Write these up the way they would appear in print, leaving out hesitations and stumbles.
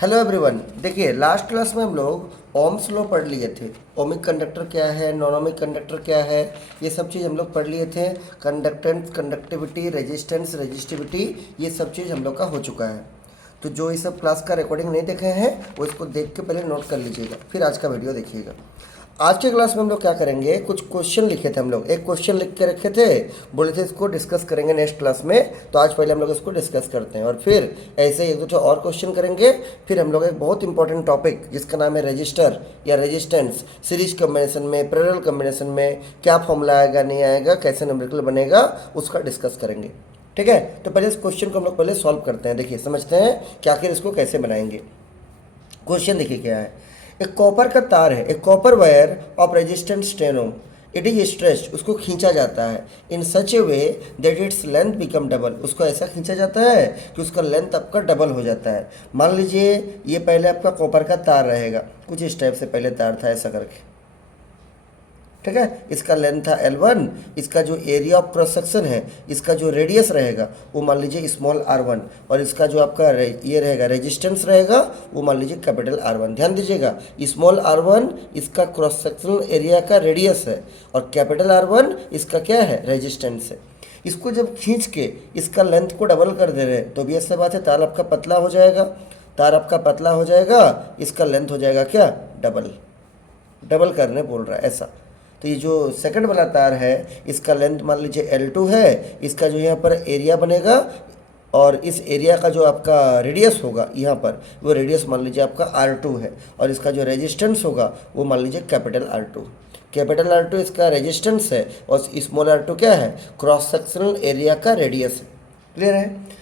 Hello everyone. देखिए last class में हम लोग ओम्स लॉ पढ़ लिए थे। ओमिक कंडक्टर क्या है, नॉन ओमिक कंडक्टर क्या है, ये सब चीज़ हम लोग पढ़ लिए थे। कंडक्टेंस, कंडक्टिविटी, रेजिस्टेंस, रेजिस्टिविटी, ये सब चीज़ हम लोग का हो चुका है। तो जो ये सब क्लास का रिकॉर्डिंग नहीं देखे हैं वो इसको देख के पहले नोट कर लीजिएगा, फिर आज का वीडियो देखिएगा। आज के क्लास में हम लोग क्या करेंगे, कुछ क्वेश्चन लिखे थे हम लोग, एक क्वेश्चन लिख के रखे थे, बोले थे इसको डिस्कस करेंगे नेक्स्ट क्लास में। तो आज पहले हम लोग इसको डिस्कस करते हैं और फिर ऐसे एक दो और क्वेश्चन करेंगे। फिर हम लोग एक बहुत इंपॉर्टेंट टॉपिक जिसका नाम है रजिस्टर या रेजिस्टेंस, सीरीज कॉम्बिनेशन में, पैरेलल कॉम्बिनेशन में क्या फॉर्मूला आएगा, नहीं आएगा, कैसे न्यूमेरिकल बनेगा, उसका डिस्कस करेंगे। ठीक है, तो पहले इस क्वेश्चन को हम लोग पहले सॉल्व करते हैं। देखिए समझते हैं कि आखिर इसको कैसे बनाएंगे। क्वेश्चन देखिए क्या है। एक कॉपर का तार है, एक copper wire of resistance 10 ohm, it is stretched, उसको खींचा जाता है in such a way that its length become double, उसको ऐसा खींचा जाता है कि उसका लेंथ आपका डबल हो जाता है। मान लीजिए ये पहले आपका कॉपर का तार रहेगा, कुछ इस टाइप से पहले तार था ऐसा करके, ठीक है। इसका लेंथ था L1, इसका जो एरिया ऑफ क्रॉस सेक्शन है, इसका जो रेडियस रहेगा वो मान लीजिए स्मॉल r1, और इसका जो आपका ये रहेगा रेजिस्टेंस रहेगा वो मान लीजिए कैपिटल R1। ध्यान दीजिएगा, स्मॉल r1 इसका क्रॉस सेक्शनल एरिया का रेडियस है और कैपिटल R1 इसका क्या है, रेजिस्टेंस है। इसको जब खींच के इसका लेंथ को डबल कर दे रहे हैं तो भी ऐसे बात है, तार आपका पतला हो जाएगा, तार आपका पतला हो जाएगा, इसका लेंथ हो जाएगा क्या, डबल। डबल करने बोल रहा है ऐसा। तो ये जो सेकंड वाला तार है इसका लेंथ मान लीजिए L2 है, इसका जो यहाँ पर एरिया बनेगा और इस एरिया का जो आपका रेडियस होगा यहाँ पर, वो रेडियस मान लीजिए आपका R2 है, और इसका जो रेजिस्टेंस होगा वो मान लीजिए कैपिटल R2। कैपिटल R2 इसका रेजिस्टेंस है और स्मॉल r2 क्या है, क्रॉस सेक्शनल एरिया का रेडियस है। क्लियर है।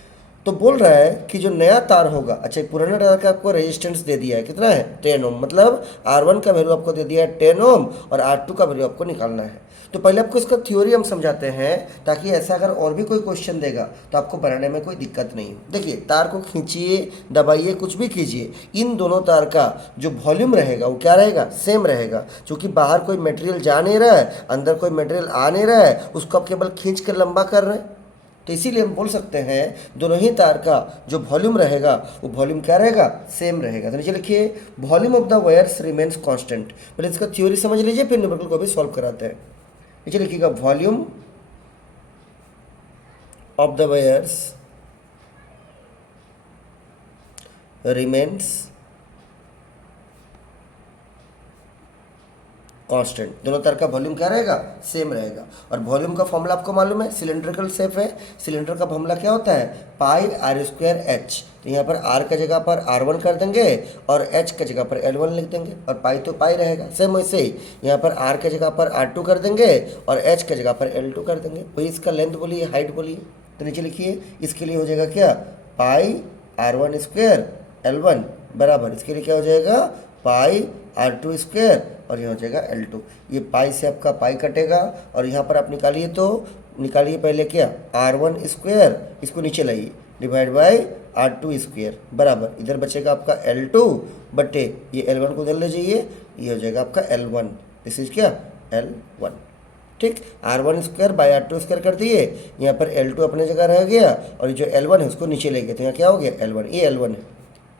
तो बोल रहा है कि जो नया तार होगा, अच्छा पुराना तार का आपको रेजिस्टेंस दे दिया है, कितना है, 10 ओम, मतलब R1 का वैल्यू आपको दे दिया है 10 ओम और R2 का वैल्यू आपको निकालना है। तो पहले आपको इसका थ्योरी हम समझाते हैं ताकि ऐसा अगर और भी कोई क्वेश्चन देगा तो आपको बनाने में कोई दिक्कत नहीं हो। देखिए तार को खींचिए, दबाइए, कुछ भी कीजिए, इन दोनों तार का जो वॉल्यूम रहेगा वो क्या रहेगा, सेम रहेगा। क्योंकि बाहर कोई मटेरियल जा नहीं रहा है, अंदर कोई मटेरियल आ नहीं रहा है, उसको आप केवल खींच कर लंबा कर रहे हैं। तो इसीलिए हम बोल सकते हैं दोनों ही तार का जो वॉल्यूम रहेगा वो वॉल्यूम क्या रहेगा, सेम रहेगा। तो नीचे लिखिए volume of the wires remains constant. पहले इसका थ्योरी समझ लीजिए फिर न्यूमेरिकल को भी सॉल्व कराते हैं। नीचे लिखिएगा volume of the wires remains constant. दोनों तार का वॉल्यूम क्या रहेगा, सेम रहेगा। और वॉल्यूम का फॉर्मूला आपको मालूम है, सिलेंड्रिकल शेप है, सिलेंडर का फॉर्मूला क्या होता है, पाई r स्क्वायर h। तो यहाँ पर r का जगह पर R1 कर देंगे और h का जगह पर L1 लिख देंगे, और पाई तो पाई रहेगा। सेम वैसे ही यहाँ पर r के जगह पर R2 कर देंगे और h के जगह पर L2 कर देंगे। वही इसका लेंथ बोलिए, हाइट बोलिए। तो नीचे लिखिए इसके लिए हो जाएगा क्या, पाई R1 स्क्वायर L1 बराबर, इसके लिए क्या हो जाएगा, पाई R2 स्क्वायर और यहाँ हो जाएगा L2। ये पाई से आपका पाई कटेगा और यहाँ पर आप निकालिए, तो निकालिए पहले क्या, R1 स्क्वायर, इसको नीचे लाइए, डिवाइड बाई R2 स्क्वायर बराबर, इधर बचेगा आपका L2 बटे ये L1 को उधर ले जाइए, ये हो जाएगा आपका L1, दिस इज क्या, L1। ठीक, R1 square by R2 square कर दिए, यहाँ पर L2 अपने जगह रह गया और जो L1 है उसको नीचे ले गए, तो यहाँ क्या हो गया, L1, ये L1 है।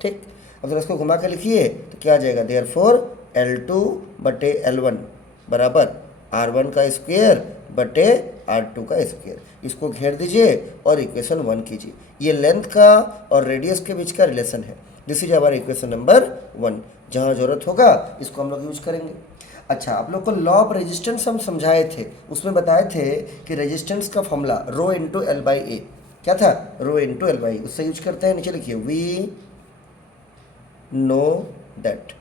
ठीक, अब अगर इसको घुमा कर लिखिए तो क्या आ जाएगा, देयरफॉर L2 बटे L1 बराबर R1 का स्क्वायर बटे R2 का स्क्वायर। इसको घेर दीजिए और इक्वेशन 1 कीजिए। ये लेंथ का और रेडियस के बीच का रिलेशन है। This is our equation number 1। जहाँ ज़रूरत होगा इसको हम लोग यूज करेंगे। अच्छा, आप लोग को लॉ ऑफ रेजिस्टेंस हम समझाए थे, उसमें बताए थे कि रेजिस्टेंस का formula rho into L by A, क्या था, रो इंटू एल बाई, उससे यूज करते हैं। नीचे लिखिए वी नो दैट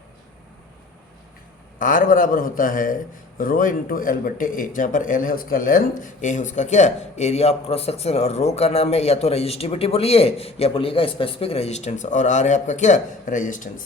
R बराबर होता है रो इंटू एल बटे ए, जहाँ पर एल है उसका लेंथ, ए है उसका क्या, एरिया ऑफ क्रॉस सेक्शन, और रो का नाम है या तो रेजिस्टिविटी बोलिए या बोलिएगा स्पेसिफिक रेजिस्टेंस, और R है आपका क्या, रेजिस्टेंस।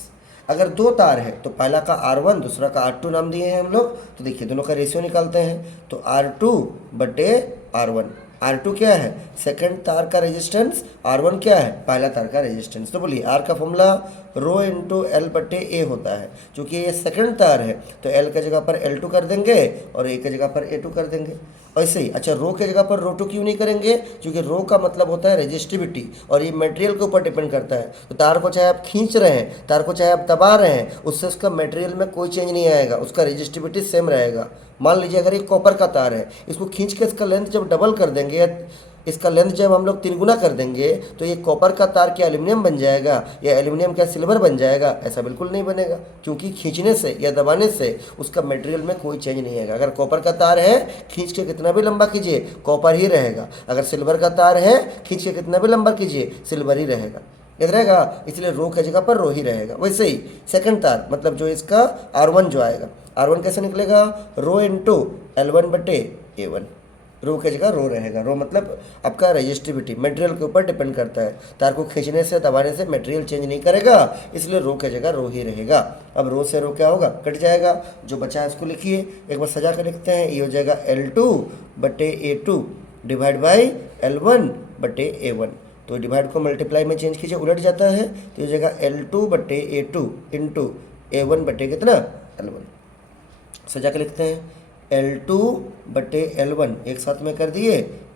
अगर दो तार है तो पहला का R1 दूसरा का R2 नाम दिए हैं हम लोग। तो देखिए दोनों का रेशियो निकालते हैं, तो R2 बटे R1 R2 क्या है, सेकंड तार का रेजिस्टेंस, R1 क्या है, पहला तार का रेजिस्टेंस। तो बोलिए R का फॉर्मूला रो इंटू एल बटे ए होता है। चूंकि ये सेकंड तार है तो L के जगह पर L2 कर देंगे और A के जगह पर A2 कर देंगे। ऐसे ही अच्छा रो के जगह पर रो टू क्यों नहीं करेंगे, क्योंकि रो का मतलब होता है रेजिस्टिविटी और ये मटेरियल के ऊपर डिपेंड करता है। तो तार को चाहे आप खींच रहे हैं, तार को चाहे आप दबा रहे हैं, उससे उसका मटेरियल में कोई चेंज नहीं आएगा, उसका रेजिस्टिविटी सेम रहेगा। मान लीजिए अगर ये कॉपर का तार है, इसको खींच के इसका लेंथ जब डबल कर देंगे या इसका लेंथ जब हम लोग 3 गुना कर देंगे तो ये कॉपर का तार क्या एल्यूमिनियम बन जाएगा या एल्यूमिनियम क्या सिल्वर बन जाएगा, ऐसा बिल्कुल नहीं बनेगा, क्योंकि खींचने से या दबाने से उसका मटेरियल में कोई चेंज नहीं आएगा। अगर कॉपर का तार है, खींच के कितना भी लंबा कीजिए कॉपर ही रहेगा। अगर सिल्वर का तार है, खींच के कितना भी लंबा कीजिए सिल्वर ही रहेगा, याद रहेगा। इसलिए रो की जगह पर रो ही रहेगा। वैसे ही सेकंड तार मतलब जो इसका R1 जो आएगा, R1 कैसे निकलेगा, रो इंटू L1 बटे A1। रो की जगह रो रहेगा। रो मतलब आपका रेजिस्टिविटी मटेरियल के ऊपर डिपेंड करता है, तार को खींचने से दबाने से मटेरियल चेंज नहीं करेगा, इसलिए रो की जगह रो ही रहेगा। अब रो से रो क्या होगा, कट जाएगा। जो बचा है उसको लिखिए, एक बार सजा कर लिखते हैं। ये हो जाएगा L2 बटे A2 डिवाइड बाई L1 बटे A1। तो डिवाइड को मल्टीप्लाई में चेंज कीजिए, उलट जाता है, तो ये हो जाएगा L2 बटे A2 इंटू A1 बटे कितना, L1। सजा के लिखते हैं L2 बटे L1 एक साथ में कर दिए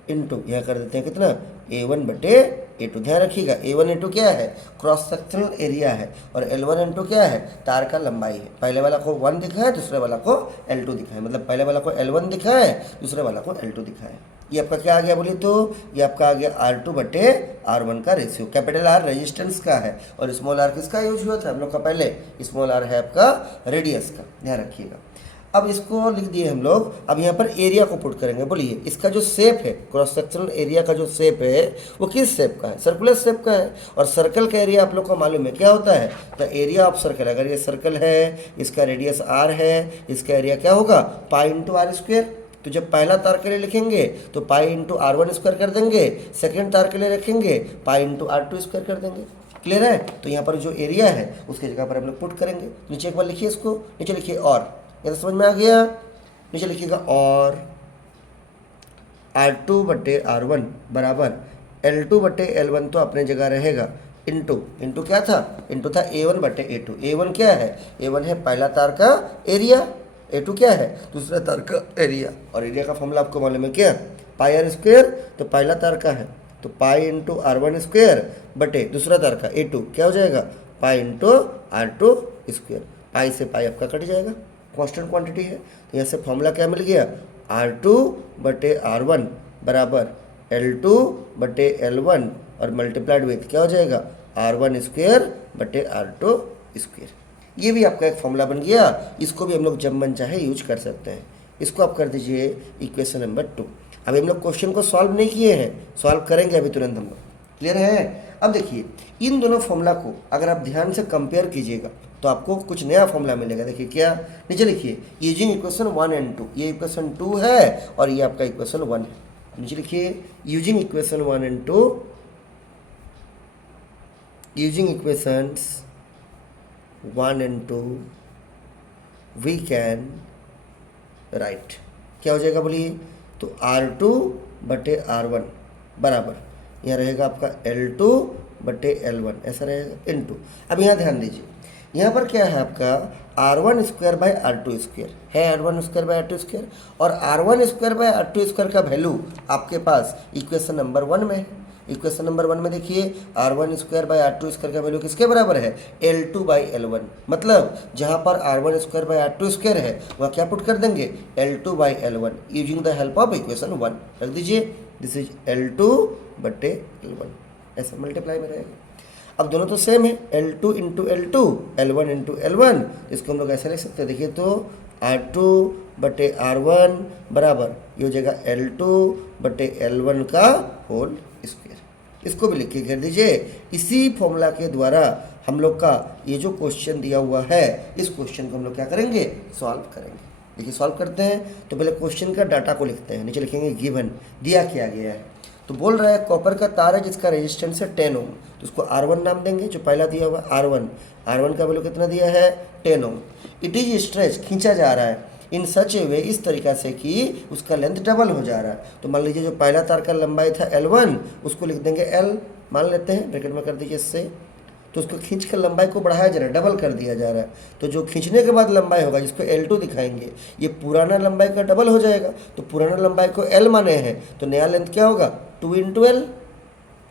इंटू यहाँ कर देते हैं कितना, A1 बटे A2। ध्यान रखिएगा A1 A2 क्या है, क्रॉस सेक्शनल एरिया है, और L1 L2 क्या है, तार का लंबाई है। पहले वाला को 1 दिखा है, दूसरे वाला को L2 दिखा है, मतलब पहले वाला को L1 दिखा है, दूसरे वाला को L2 दिखा है। ये आपका क्या आ गया बोलिए तो, ये आपका आ गया R2 बटे R1 का रेशियो। कैपिटल R रेजिस्टेंस का है और स्मॉल r किसका यूज हुआ था हम लोग का, पहले स्मॉल r है आपका रेडियस का, ध्यान रखिएगा। अब इसको लिख दिए हम लोग। अब यहाँ पर एरिया को पुट करेंगे। बोलिए इसका जो शेप है, क्रॉस सेक्शनल एरिया का जो शेप है वो किस शेप का है, सर्कुलर शेप का है। और सर्कल का एरिया आप लोग को मालूम है क्या होता है, द एरिया ऑफ सर्कल। अगर ये सर्कल है, इसका रेडियस r है, इसका एरिया क्या होगा, पाई इंटू आर स्क्वेयर। तो जब पहला तार के लिए लिखेंगे तो पाई इंटू R1 स्क्वायर कर देंगे, सेकेंड तार के लिए रखेंगे पाई इंटू R2 स्क्वायर कर देंगे। क्लियर है। तो यहाँ पर जो एरिया है उसकी जगह पर हम लोग पुट करेंगे। नीचे एक बार लिखिए इसको, नीचे लिखिए और, ये तो समझ में आ गया। नीचे लिखिएगा और R2 बटे R1 बराबर L2 बटे L1 तो अपने जगह रहेगा, इंटू इंटू क्या था, इंटू था A1 बटे A2। A1 क्या है, A1 है पहला तार का एरिया, A2 क्या है, दूसरा तार का एरिया। और एरिया का फॉर्मूला आपको मालूम है क्या, पाई आर स्क्वेयर। तो पहला तार का है तो पाई इंटू R1 स्क्वेयर बटे दूसरा तार का A2 क्या हो जाएगा, पाई इंटू R2 स्क्वेयर। पाई से पाई आपका कट जाएगा, कांस्टेंट क्वांटिटी है। तो यहाँ से फॉर्मूला क्या मिल गया, R2 बटे R1 बराबर L2 बटे L1 और मल्टीप्लाइड विथ क्या हो जाएगा, R1 स्क्वेयर बटे R2 स्क्वेयर। ये भी आपका एक फॉर्मूला बन गया। इसको भी हम लोग जब मन चाहे यूज कर सकते हैं। इसको आप कर दीजिए इक्वेशन नंबर 2। अभी हम लोग क्वेश्चन को सॉल्व नहीं किए हैं, सॉल्व करेंगे अभी तुरंत हम लोग। क्लियर है। अब देखिए इन दोनों फॉर्मूला को अगर आप ध्यान से कंपेयर कीजिएगा तो आपको कुछ नया फॉर्मूला मिलेगा। देखिए क्या, नीचे लिखिए यूजिंग इक्वेशन 1 एंड 2। ये इक्वेशन 2 है और ये आपका इक्वेशन 1 है। नीचे लिखिए using equation 1 and 2, using equations 1 and 2 we can write. क्या हो जाएगा बोलिए तो R2 बटे R1 बराबर यहाँ रहेगा आपका L2 बटे L1 ऐसा रहेगा इंटू। अब यहाँ ध्यान दीजिए, यहाँ पर क्या है आपका R1 square by R2 square है, R1 square by R2 square. और R1 square by R2 square का वैल्यू आपके पास इक्वेशन नंबर 1 में है। इक्वेशन नंबर 1 में देखिए R1 square by R2 square का वैल्यू किसके बराबर है, L2 बाई L1। मतलब जहाँ पर R1 square by R2 square है वह क्या पुट कर देंगे, L2 by L1 using the help of equation 1। रख दीजिए दिस इज L2 बटे L1, ऐसा मल्टीप्लाई में रहेगा। अब दोनों तो सेम है, L2 into L2, L1 into L1। इसको हम लोग ऐसे लिख सकते हैं, देखिए तो R2 बटे R1 बराबर ये हो जाएगा L2 बटे L1 का होल स्क्वायर। इसको भी लिख के कर दीजिए। इसी फॉर्मूला के द्वारा हम लोग का ये जो क्वेश्चन दिया हुआ है इस क्वेश्चन को हम लोग क्या करेंगे, सॉल्व करेंगे। देखिए सॉल्व करते हैं तो पहले क्वेश्चन का डाटा को लिखते हैं। नीचे लिखेंगे गिवन, दिया क्या गया है। तो बोल रहा है कॉपर का तार है जिसका रेजिस्टेंस है 10 ओम, तो उसको R1 नाम देंगे। जो पहला दिया हुआ R1 का वैल्यू कितना दिया है 10 ओम। इट इज स्ट्रेच, खींचा जा रहा है इन सच ए वे, इस तरीक़ा से कि उसका लेंथ डबल हो जा रहा है। तो मान लीजिए जो पहला तार का लंबाई था L1, उसको लिख देंगे L, मान लेते हैं, ब्रैकेट में कर दीजिए इससे। तो उसको खींच कर लंबाई को बढ़ाया जा रहा है, डबल कर दिया जा रहा है। तो जो खींचने के बाद लंबाई होगा जिसको L2 दिखाएंगे, ये पुराना लंबाई का डबल हो जाएगा। तो पुराना लंबाई को L माने हैं, तो नया लेंथ क्या होगा, 2 × L,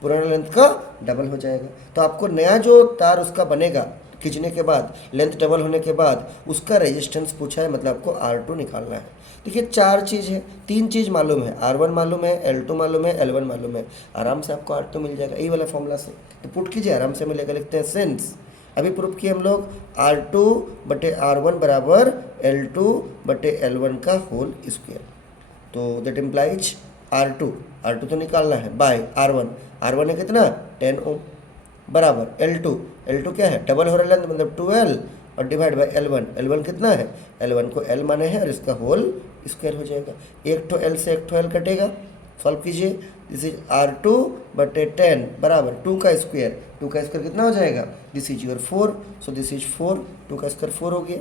पुराना लेंथ का डबल हो जाएगा। तो आपको नया जो तार उसका बनेगा खींचने के बाद, लेंथ डबल होने के बाद, उसका रेजिस्टेंस पूछा है, मतलब आपको R2 निकालना है। देखिए 4 चीज़ है, 3 चीज़ मालूम है, R1 मालूम है, L2 मालूम है, L1 मालूम है, आराम से आपको R2 मिल जाएगा यही वाला फॉर्मूला से। तो पुट कीजिए, आराम से मिलेगा। लिखते हैं सिंस, अभी प्रूफ किए हम लोग, R2/R1 बराबर L2/L1 का होल स्क्वायर। तो दैट इम्प्लाइज R2 तो निकालना है, बाय R1 है कितना, 10 ओम, बराबर L2 क्या है, डबल हो रहा है मतलब 2L, और डिवाइड बाय L1 कितना है, L1 को L माने हैं और इसका होल स्क्वायर हो जाएगा। एक तो L से एक तो L कटेगा, सॉल्व कीजिए। दिस इज R2/10 बराबर 2 का स्क्वायर कितना हो जाएगा, this is your 4, so this is 4, 2 का स्क्वायर 4 हो गया।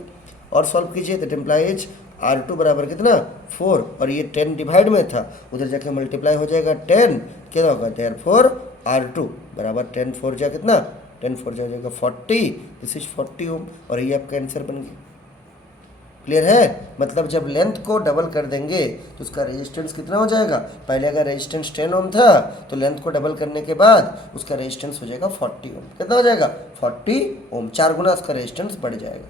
और सॉल्व कीजिए, दैट इम्प्लाइज R2 बराबर कितना, 4, और ये 10 डिवाइड में था, उधर जाके मल्टीप्लाई हो जाएगा 10, क्या होगा, देयरफॉर R2 बराबर 10 4 जा कितना, 10 4 जा जाएगा 40, दिस इज 40 ओम, और ये आपका आंसर बन गया। क्लियर है, मतलब जब लेंथ को डबल कर देंगे तो उसका रेजिस्टेंस कितना हो जाएगा, पहले अगर रेजिस्टेंस 10 ओम था तो लेंथ को डबल करने के बाद उसका रेजिस्टेंस हो जाएगा 40 ओम। कितना हो जाएगा, 40 ओम, 4 गुना उसका रेजिस्टेंस बढ़ जाएगा।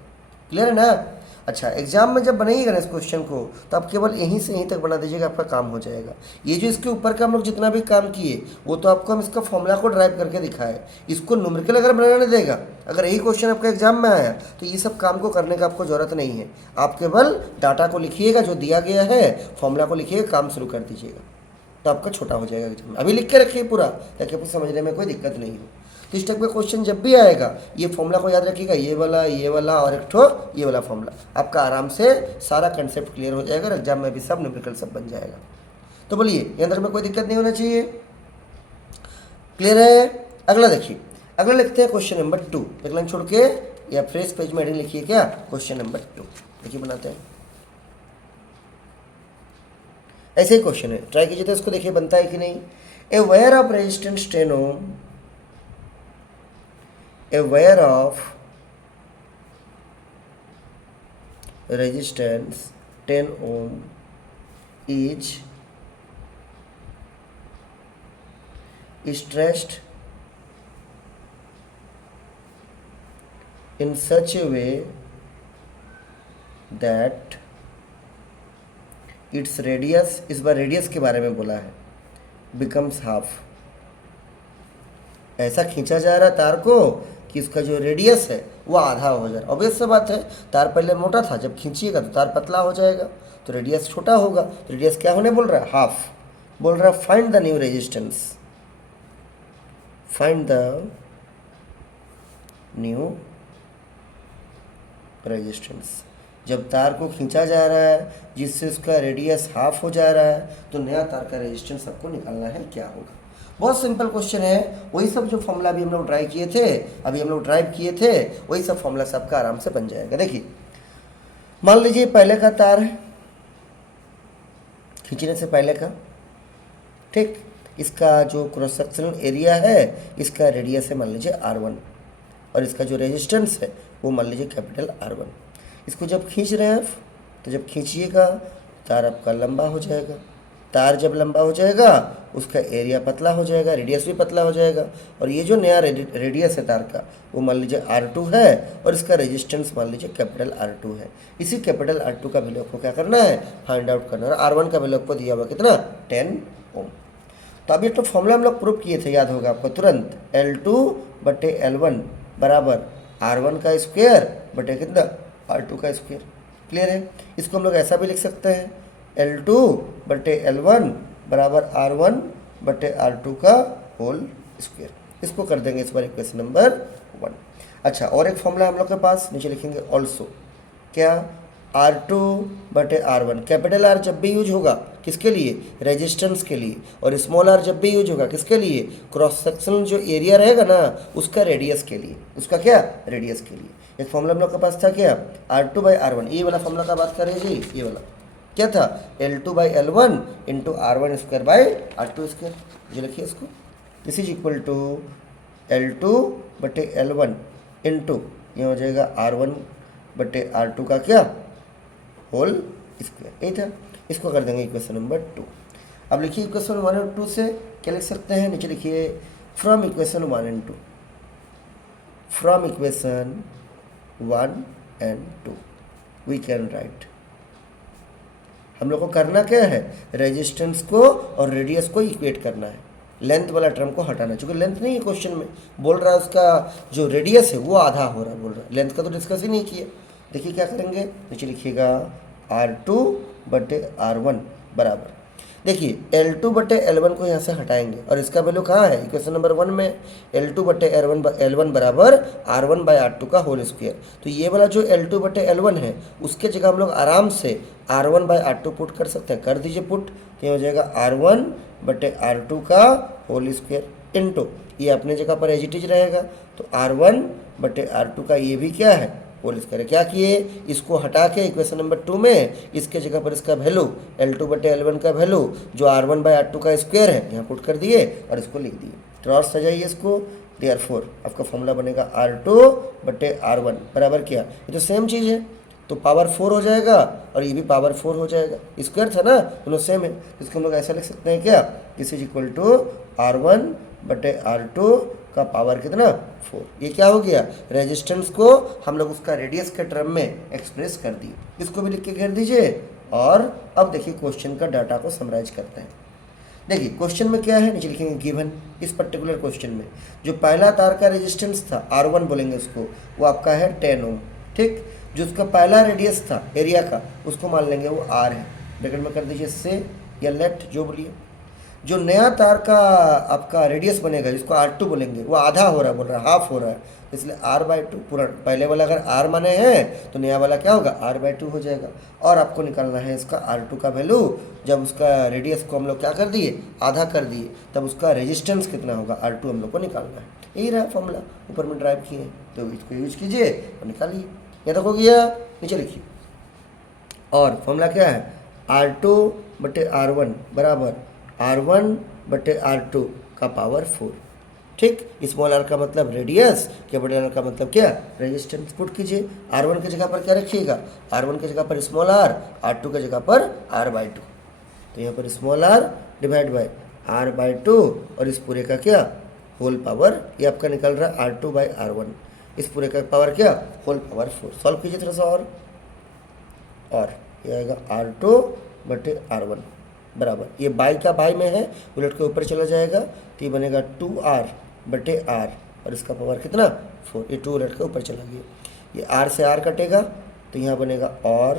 क्लियर है ना। अच्छा, एग्जाम में जब बनाइएगा ना इस क्वेश्चन को, तो आप केवल यहीं से यहीं तक बना दीजिएगा, आपका काम हो जाएगा। ये जो इसके ऊपर का हम लोग जितना भी काम किए वो तो आपको हम इसका फॉर्मूला को ड्राइव करके दिखाए, इसको न्यूमेरिकल अगर बनाने देगा, अगर यही क्वेश्चन आपका एग्जाम में आया तो ये सब काम को करने का आपको जरूरत नहीं है। आप केवल डाटा को लिखिएगा जो दिया गया है, फॉर्मूला को लिखिएगा, काम शुरू कर दीजिएगा, तो आपका छोटा हो जाएगा एग्जाम में। अभी लिख के रखिए पूरा, ताकि आपको समझने में कोई दिक्कत नहीं हो। तो इस टाइप का क्वेश्चन जब भी आएगा, ये फॉर्मूला को याद रखिएगा, ये वाला और एक ठो ये वाला फॉर्मूला, आपका आराम से सारा कंसेप्ट क्लियर हो जाएगा और एग्जाम में भी सब न्यूमेरिकल सब बन जाएगा। तो बोलिए, ये अंदर में कोई दिक्कत नहीं होना चाहिए। क्लियर है। अगला देखिए, अगला लिखते हैं क्वेश्चन नंबर 2, एक लाइन छोड़ के या फ्रेश पेज में हेडिंग लिखिए, क्या, क्वेश्चन नंबर 2। देखिए बनाते हैं, ऐसे ही क्वेश्चन है, ट्राई कीजिए तो इसको देखिए बनता है कि नहीं। A wire of resistance 10 ohm, a wire of resistance 10 ohm is stretched in such a way that its radius, इस बार रेडियस के बारे में बोला है, becomes half, ऐसा खींचा जा रहा है तार को कि इसका जो रेडियस है वो आधा हो जाए। ऑब्वियस सा बात है, तार पहले मोटा था, जब खींचिएगा तो तार पतला हो जाएगा, तो रेडियस छोटा होगा। तो रेडियस क्या होने बोल रहा है, हाफ। बोल रहा है find the new resistance, find the new resistance. जब तार को खींचा जा रहा है जिससे उसका रेडियस हाफ हो जा रहा है, तो नया तार का रेजिस्टेंस आपको निकालना है, क्या होगा। बहुत सिंपल क्वेश्चन है, वही सब जो फॉर्मूला अभी हम लोग ड्राइव किए थे, वही सब फॉर्मूला सबका आराम से बन जाएगा। देखिए, मान लीजिए पहले का तार है, खींचने से पहले का, ठीक, इसका जो क्रॉस सेक्शनल एरिया है, इसका रेडियस है मान लीजिए R1, और इसका जो रेजिस्टेंस है वो मान लीजिए कैपिटल R1। इसको जब खींच रहे हैं आप, तो जब खींचिएगा तार आपका लंबा हो जाएगा, तार जब लंबा हो जाएगा उसका एरिया पतला हो जाएगा, रेडियस भी पतला हो जाएगा, और ये जो नया रेडियस है तार का वो मान लीजिए R2 है, और इसका रेजिस्टेंस मान लीजिए कैपिटल R2 है। इसी कैपिटल R2 का वैल्यू आपको क्या करना है, फाइंड आउट करना है। R1 का वैल्यू आपको दिया हुआ कितना, 10 ओम। तो अभी तो फॉर्मूला हम लोग प्रूफ किए थे, याद होगा आपको तुरंत, L2/L1 बराबर R1 का स्क्वायर बटे कितना, R2 का स्क्वायर। क्लियर है। इसको हम लोग ऐसा भी लिख सकते हैं, L2/L1 बराबर R1/R2 का होल स्क्वायर। इसको कर देंगे इस बार इक्वेशन नंबर 1। अच्छा, और एक फॉर्मूला हम लोग के पास नीचे लिखेंगे ऑल्सो, क्या, R2/R1। कैपिटल आर जब भी यूज होगा किसके लिए, रेजिस्टेंस के लिए, और स्मॉल आर जब भी यूज होगा किसके लिए, क्रॉस सेक्शनल जो एरिया रहेगा ना उसका रेडियस के लिए, उसका क्या, रेडियस के लिए। एक फॉर्मूला हम लोग के पास था क्या, R2/R1, ये वाला फॉर्मूला का बात करें जी, ये वाला क्या था, L2/L1 इंटू R1² जो लिखिए इसको, this is equal to L2/L1 into ये हो जाएगा R1/R2 का क्या, होल स्क्वायर, यही था। इसको कर देंगे इक्वेशन नंबर 2। अब लिखिए इक्वेशन 1 और 2 से क्या लिख सकते हैं, नीचे लिखिए from equation 1 and 2, from equation 1 and 2 we can write, हम लोग को करना क्या है, रेजिस्टेंस को और रेडियस को इक्वेट करना है, लेंथ वाला टर्म को हटाना, चूंकि लेंथ नहीं है क्वेश्चन में, बोल रहा है उसका जो रेडियस है वो आधा हो रहा है, बोल रहा है लेंथ का तो डिस्कस ही नहीं किया। देखिए क्या करेंगे, नीचे लिखिएगा R2/R1 बराबर, देखिए L2/L1 को यहाँ से हटाएंगे और इसका वैल्यू कहाँ है, इक्वेशन नंबर 1 में L2/L1 बराबर R1/R2 का होल स्क्वायर। तो ये वाला जो L2/L1 है उसके जगह हम लोग आराम से R1/R2 पुट कर सकते हैं, कर दीजिए पुट, तो ये हो जाएगा R1/R2 का होल स्क्वायर इंटू ये अपने जगह पर एज इट इज रहेगा, तो R1/R2 का ये भी क्या है, होल स्क्वायर। क्या किए, इसको हटा के इक्वेशन नंबर 2 में इसके जगह पर इसका वैल्यू L2/L1 का वैल्यू जो R1/R2 का स्क्वायर है यहाँ पुट कर दिए और इसको लिख दिए, क्रॉस सजाइए इसको, देयरफॉर आपका फॉर्मूला बनेगा R2/R1 बराबर क्या, ये तो सेम चीज़ है तो पावर 4 हो जाएगा और ये भी पावर 4 हो जाएगा, स्क्वायर था ना, दोनों सेम है, इसको हम लोग ऐसा लिख सकते हैं क्या, this is equal to R1/R2 का पावर कितना, 4। ये क्या हो गया, रेजिस्टेंस को हम लोग उसका रेडियस के टर्म में एक्सप्रेस कर दिए, इसको भी लिख के घेर दीजिए। और अब देखिए क्वेश्चन का डाटा को समराइज करते हैं। देखिए क्वेश्चन में क्या है, नीचे लिखेंगे गिवन, इस पर्टिकुलर क्वेश्चन में जो पहला तार का रेजिस्टेंस था R1 बोलेंगे उसको, वो आपका है 10 ओम, ठीक, जो उसका पहला रेडियस था एरिया का उसको मान लेंगे वो R है, ब्रैकेट में कर दीजिए से या लेट जो बोलिए। जो नया तार का आपका रेडियस बनेगा जिसको R2 बोलेंगे वो आधा हो रहा है, बोल रहा है हाफ हो रहा है, इसलिए R/2 पूरा, पहले वाला अगर R माने हैं तो नया वाला क्या होगा, R/2 हो जाएगा। और आपको निकालना है इसका R2 का वैल्यू, जब उसका रेडियस को हम लोग क्या कर दिए, आधा कर दिए, तब उसका रेजिस्टेंस कितना होगा R2 हम लोग को निकालना है। यही रहा फॉर्मूला, ऊपर में ड्राइव किए, तो इसको यूज कीजिए और निकालिए। यहाँ तक हो गया, नीचे लिखिए, और फॉर्मूला क्या है, R2/R1 बराबर R1/R2 का पावर 4, ठीक, स्मॉल आर का मतलब रेडियस, कैपिटल आर का मतलब क्या, रेजिस्टेंस पुट कीजिए। R1 की जगह पर क्या रखिएगा, R1 की जगह पर स्मॉल आर, R2 की जगह पर R/2, तो यहाँ पर small are divide by R/2 और इस पूरे का क्या, होल पावर, ये आपका निकल रहा है R2/R1, इस पूरे का पावर क्या, होल पावर 4। सॉल्व कीजिए थोड़ा सा और ये आएगा R2/R1 बराबर, ये बाई का बाई में है, उलट के ऊपर चला जाएगा तो ये बनेगा 2R/R और इसका पावर कितना, 4, ये 2 उलट के ऊपर चला गया, ये R से R कटेगा तो यहाँ बनेगा और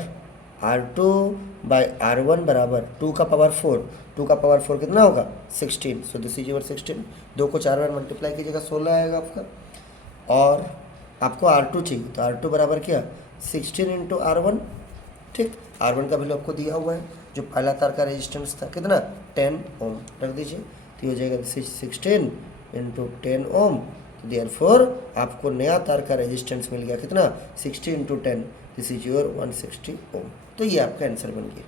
R2/R1 बराबर 2 का पावर 4, 2 का पावर 4 कितना होगा, 16, सो दिस इज योर 16, 2 को 4 बार मल्टीप्लाई कीजिएगा 16 आएगा आपका, और आपको R2 चाहिए तो R2 बराबर क्या, 16 इंटू R1, ठीक, R1 का वैल्यू आपको दिया हुआ है, जो पहला तार का रेजिस्टेंस था कितना, 10 ओम, रख दीजिए, तो हो जाएगा 16 इंटू 10 ओम, तो देयरफॉर आपको नया तार का रेजिस्टेंस मिल गया कितना, 60 इंटू 10, दिस इज योर 160 ओम। तो ये आपका आंसर बन गया,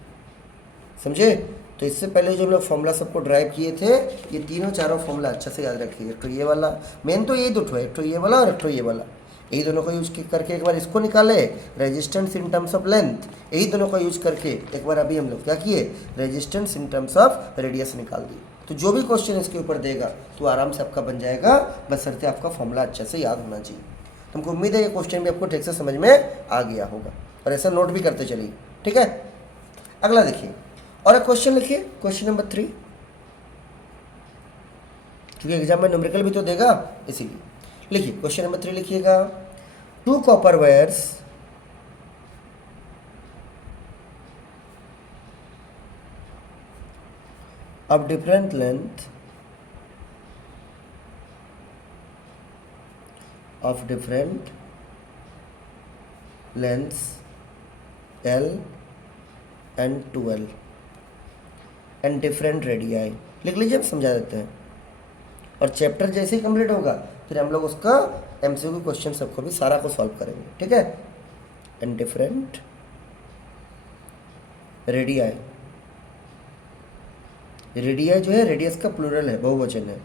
समझे। तो इससे पहले जो हम लोग फॉर्मूला सबको ड्राइव किए थे, ये तीनों चारों फॉर्मूला अच्छा से याद रखिए, एक तो ये वाला, मेन तो ये दो है, एक तो ये वाला और एक तो ये वाला, यही दोनों को यूज करके एक बार इसको निकाले, resistance in terms of length, यही दोनों को यूज करके एक बार अभी हम लोग क्या किए, resistance in terms of radius निकाल दिए। तो जो भी क्वेश्चन इसके ऊपर देगा तो आराम से आपका बन जाएगा, बशर्ते आपका फॉर्मूला अच्छे से याद होना चाहिए। तुमको उम्मीद है ये क्वेश्चन भी आपको ठीक से समझ में आ गया होगा, और ऐसा नोट भी करते चलिए, ठीक है। अगला देखिए, और एक क्वेश्चन लिखिए, क्वेश्चन नंबर 3, क्योंकि एग्जाम में न्यूमेरिकल भी तो देगा इसीलिए। लिखिए क्वेश्चन नंबर 3 लिखिएगा, 2 copper wires of different length of different lengths L and 2L and different radii लिख लीजिए, हम समझा देते हैं। और चैप्टर जैसे ही कंप्लीट होगा फिर हम लोग उसका एमसीक्यू क्वेश्चन सबको भी सारा को सॉल्व करेंगे, ठीक है। एंड डिफरेंट रेडियाई, रेडियाई जो है रेडियस का प्लूरल है, बहुवचन है,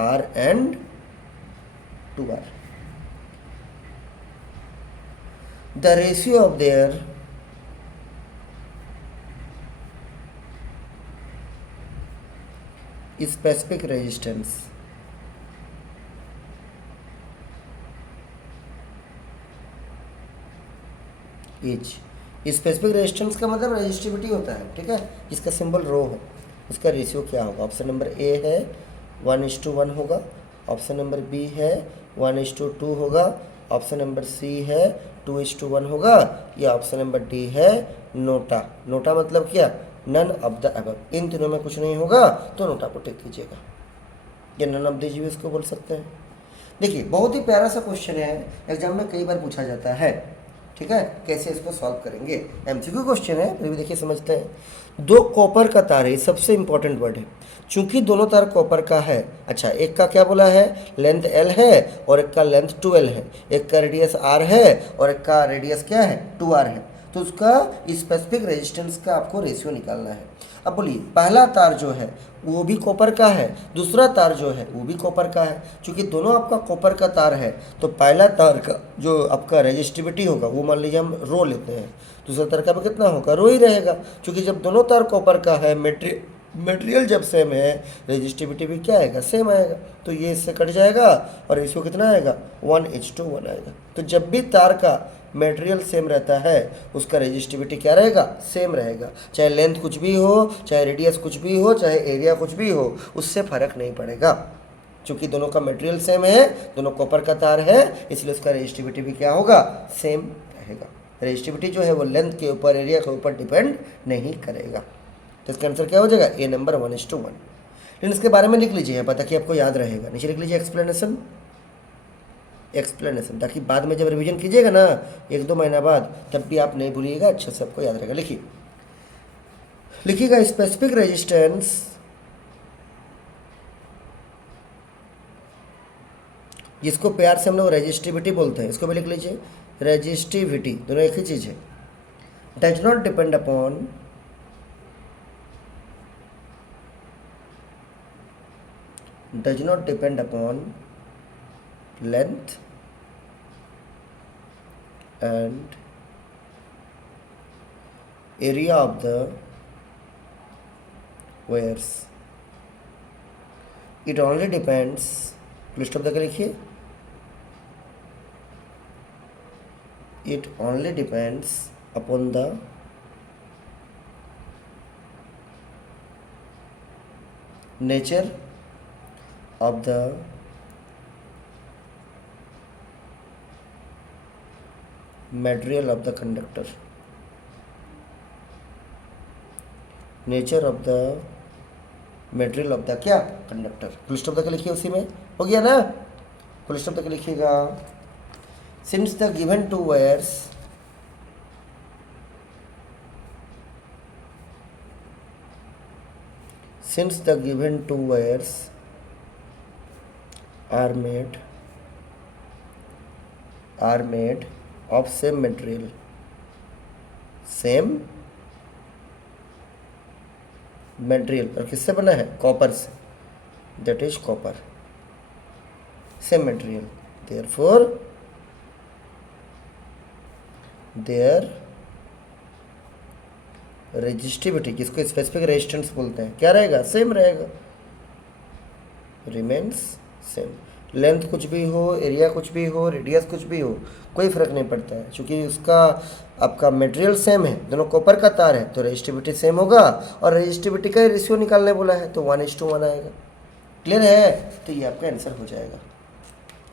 R and 2R। The ratio of their specific resistance is, specific resistance का मतलब रेजिस्टिविटी होता है, ठीक है, जिसका सिंबल रो है, उसका रेशियो क्या होगा। ऑप्शन नंबर ए है 1:1 होगा, ऑप्शन नंबर बी है 1:2 होगा, ऑप्शन नंबर सी है 2:1 होगा, या ऑप्शन नंबर डी है नोटा। नोटा मतलब क्या, नन ऑफ द अबव, इन तीनों में कुछ नहीं होगा तो नोटा को टिक कीजिएगा, या नन ऑफ दीजिए इसको बोल सकते हैं। देखिए बहुत ही प्यारा सा क्वेश्चन है, एग्जाम में कई बार पूछा जाता है, ठीक है। कैसे इसको सॉल्व करेंगे, एमसीक्यू क्वेश्चन है, फिर भी देखिए समझते हैं। दो कॉपर का तार है, सबसे इंपॉर्टेंट वर्ड है, चूंकि दोनों तार कॉपर का है। अच्छा, एक का क्या बोला है, लेंथ L है और एक का लेंथ 2L है, एक का रेडियस R है और एक का रेडियस क्या है 2R है, तो उसका स्पेसिफिक रेजिस्टेंस का आपको रेशियो निकालना है। अब बोलिए पहला तार जो है वो भी कॉपर का है, दूसरा तार जो है वो भी कॉपर का है। चूंकि दोनों आपका कॉपर का तार है तो पहला तार का जो आपका रेजिस्टिविटी होगा वो मान लीजिए हम रो लेते हैं, दूसरा तार का भी कितना होगा, रो ही रहेगा। क्योंकि जब दोनों तार कॉपर का है, मटेरियल जब सेम है, रेजिस्टिविटी भी क्या आएगा, सेम आएगा, तो ये इससे कट जाएगा और रेशियो कितना आएगा 1:1 आएगा। तो जब भी तार का मटेरियल सेम रहता है उसका रेजिस्टिविटी क्या रहेगा, सेम रहेगा, चाहे लेंथ कुछ भी हो, चाहे रेडियस कुछ भी हो, चाहे एरिया कुछ भी हो, उससे फर्क नहीं पड़ेगा। चूंकि दोनों का मटेरियल सेम है, दोनों कॉपर का तार है, इसलिए उसका रेजिस्टिविटी भी क्या होगा, सेम रहेगा। रेजिस्टिविटी जो है वो लेंथ के ऊपर, एरिया के ऊपर डिपेंड नहीं करेगा। तो इसका आंसर क्या हो जाएगा, ए नंबर 1:1। लेकिन इसके बारे में लिख लीजिए यहाँ पर ताकि आपको याद रहेगा, नीचे लिख लीजिए एक्सप्लेनेशन, ताकि बाद में जब रिवीजन कीजिएगा ना 1-2 महीना बाद, तब भी आप नहीं भूलिएगा, अच्छे से आपको याद रहेगा। लिखिएगा स्पेसिफिक रेजिस्टेंस जिसको प्यार से हम लोग रेजिस्टिविटी बोलते हैं, इसको भी लिख लीजिए, रेजिस्टिविटी दोनों एक ही चीज़ है। Does not depend upon length and area of the wires, it only depends, full stop तक लिखिए, it only depends upon the nature of the material of the conductor, nature of the material of the क्या, conductor. Full stop तक लिखिए, उसी में हो गया ना, फुल स्टॉप तक लिखिएगा। Since the given to wires are made of same material, और किससे बना है, कॉपर से, that is copper, same material, therefore their resistivity, जिसको स्पेसिफिक रेजिस्टेंस बोलते हैं, क्या रहेगा, सेम रहेगा, रिमेन्स सेम। लेंथ कुछ भी हो, एरिया कुछ भी हो, रेडियस कुछ भी हो, कोई फर्क नहीं पड़ता है, क्योंकि उसका आपका मटेरियल सेम है, दोनों कॉपर का तार है, तो रेजिस्टिविटी सेम होगा। और रेजिस्टिविटी का रेशियो निकालने बोला है तो 1:1 आएगा। क्लियर है, तो ये आपका आंसर हो जाएगा,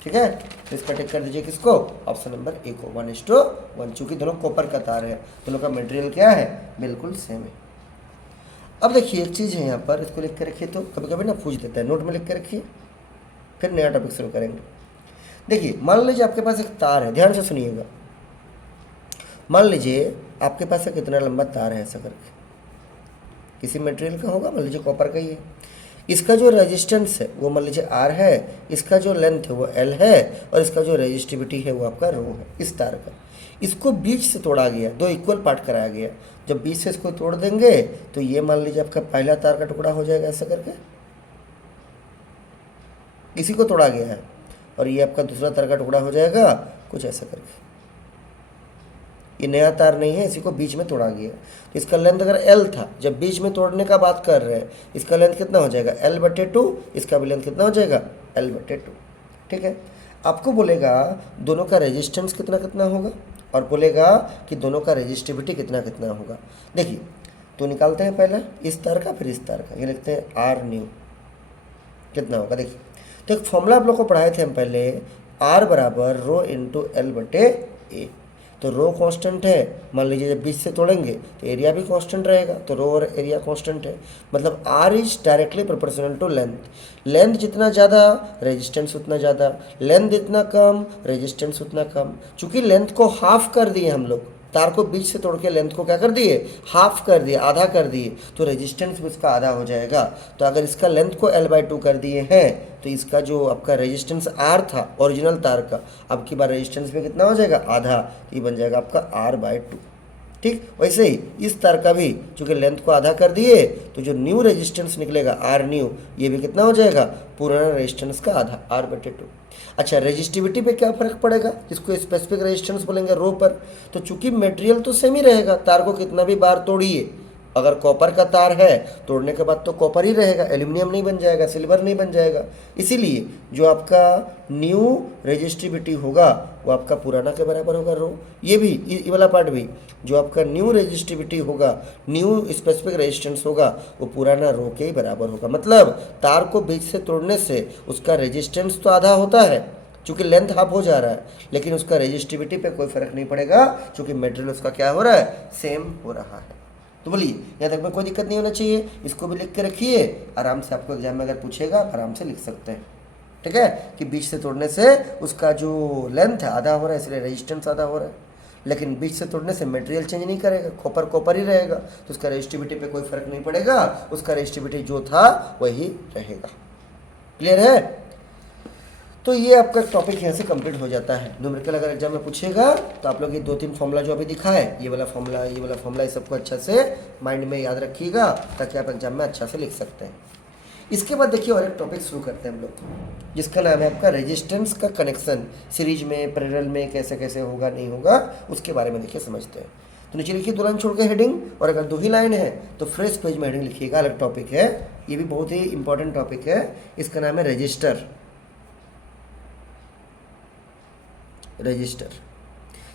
ठीक है। तो इसका टिक कर दीजिए किसको, ऑप्शन नंबर ए को, 1:1, चूँकि दोनों कॉपर का तार है, दोनों का मटेरियल क्या है, बिल्कुल सेम है। अब देखिए एक चीज़ है यहाँ पर, इसको लिख कर रखिए, तो कभी कभी ना पूछ देता है, नोट में लिख कर रखिए, फिर नया टॉपिक शुरू करेंगे। देखिए मान लीजिए आपके पास एक तार है, ध्यान से सुनिएगा। मान लीजिए आपके पास से कितना लंबा तार है ऐसा करके, किसी मटेरियल का होगा, मान लीजिए कॉपर का ही है। इसका जो रेजिस्टेंस है वो मान लीजिए आर है, इसका जो लेंथ है वो एल है, और इसका जो रेजिस्टिविटी है वो आपका रो है इस तार का। इसको बीच से तोड़ा गया, दो इक्वल पार्ट कराया गया। जब बीच से इसको तोड़ देंगे तो ये मान लीजिए आपका पहला तार का टुकड़ा हो जाएगा ऐसा करके, इसी को तोड़ा गया है, और ये आपका दूसरा तार का टुकड़ा हो जाएगा कुछ ऐसा करके। ये नया तार नहीं है, इसी को बीच में तोड़ा गया। तो इसका लेंथ अगर एल था, जब बीच में तोड़ने का बात कर रहे हैं, इसका लेंथ कितना हो जाएगा L/2, इसका भी लेंथ कितना हो जाएगा L/2। ठीक है, आपको बोलेगा दोनों का रेजिस्टेंस कितना कितना होगा, और बोलेगा कि दोनों का रेजिस्टिविटी कितना कितना होगा। देखिए तो निकालते हैं पहले इस तार का फिर इस तार का, ये लिखते हैं आर न्यू कितना होगा। देखिए तो एक फॉर्मूला आप लोग को पढ़ाए थे हम पहले, R बराबर रो इंटू L/A। तो रो कांस्टेंट है, मान लीजिए जब बीच से तोड़ेंगे तो एरिया भी कांस्टेंट रहेगा, तो रो और एरिया कांस्टेंट है, मतलब R is directly proportional to length. Length जितना ज़्यादा रेजिस्टेंस उतना ज़्यादा, लेंथ जितना कम रेजिस्टेंस उतना कम। चूँकि लेंथ को हाफ कर दिए हम लोग, तार को बीच से तोड़ के लेंथ को क्या कर दिए, हाफ कर दिए, आधा कर दिए, तो रेजिस्टेंस भी इसका आधा हो जाएगा। तो अगर इसका लेंथ को L/2 कर दिए हैं तो इसका जो आपका रेजिस्टेंस R था ओरिजिनल तार का, अब की बार रेजिस्टेंस में कितना हो जाएगा, आधा, तो ये बन जाएगा आपका R/2। ठीक, वैसे ही इस तार का भी चूँकि लेंथ को आधा कर दिए तो जो न्यू रेजिस्टेंस निकलेगा R न्यू, ये भी कितना हो जाएगा, पुराना रेजिस्टेंस का आधा R/2। अच्छा, रेजिस्टिविटी पे क्या फर्क पड़ेगा, इसको स्पेसिफिक रेजिस्टेंस बोलेंगे रो पर। तो चूंकि मटेरियल तो सेम ही रहेगा, तार को कितना भी बार तोड़िए, अगर कॉपर का तार है तोड़ने के बाद तो कॉपर ही रहेगा, एल्यूमिनियम नहीं बन जाएगा, सिल्वर नहीं बन जाएगा। इसीलिए जो आपका न्यू रेजिस्टिविटी होगा वो आपका पुराना के बराबर होगा रो। ये भी ये वाला पार्ट भी, जो आपका न्यू रेजिस्टिविटी होगा, न्यू स्पेसिफिक रेजिस्टेंस होगा, वो पुराना रो के ही बराबर होगा। मतलब तार को बीच से तोड़ने से उसका रेजिस्टेंस तो आधा होता है चूँकि लेंथ हाफ हो जा रहा है, लेकिन उसका रेजिस्टिविटी पे कोई फर्क नहीं पड़ेगा चूँकि मटेरियल उसका क्या हो रहा है, सेम हो रहा है। तो बोलिए यहाँ तक में कोई दिक्कत नहीं होना चाहिए, इसको भी लिख के रखिए, आराम से आपको एग्जाम में अगर पूछेगा आप आराम से लिख सकते हैं। ठीक है, कि बीच से तोड़ने से उसका जो लेंथ है आधा हो रहा है, इसलिए रेजिस्टेंस आधा हो रहा है, लेकिन बीच से तोड़ने से मटेरियल चेंज नहीं करेगा, कॉपर कॉपर ही रहेगा, तो उसका रेजिस्टिविटी पे कोई फर्क नहीं पड़ेगा, उसका रेजिस्टिविटी जो था वही रहेगा। क्लियर है? तो ये आपका टॉपिक यहाँ से कंप्लीट हो जाता है। न्यूमेरिकल अगर एग्जाम में पूछेगा तो आप लोग ये 2-3 फॉर्मूला जो अभी दिखा है, ये वाला फॉर्मूला, ये वाला फॉर्मूला, ये सबको अच्छा से माइंड में याद रखिएगा ताकि आप एग्जाम में अच्छा से लिख सकते हैं। इसके बाद देखिए और एक टॉपिक शुरू करते हैं हम लोग, जिसका नाम है आपका रेजिस्टेंस का कनेक्शन सीरीज में, पैरेलल में कैसे कैसे होगा नहीं होगा, उसके बारे में देखिए समझते हैं। तो नीचे लिखिए 2 लाइन छोड़ के हेडिंग, और अगर 2 ही लाइन है तो फ्रेश पेज में हेडिंग लिखिएगा, अलग टॉपिक है, ये भी बहुत ही इंपॉर्टेंट टॉपिक है। इसका नाम है रजिस्टर। रजिस्टर,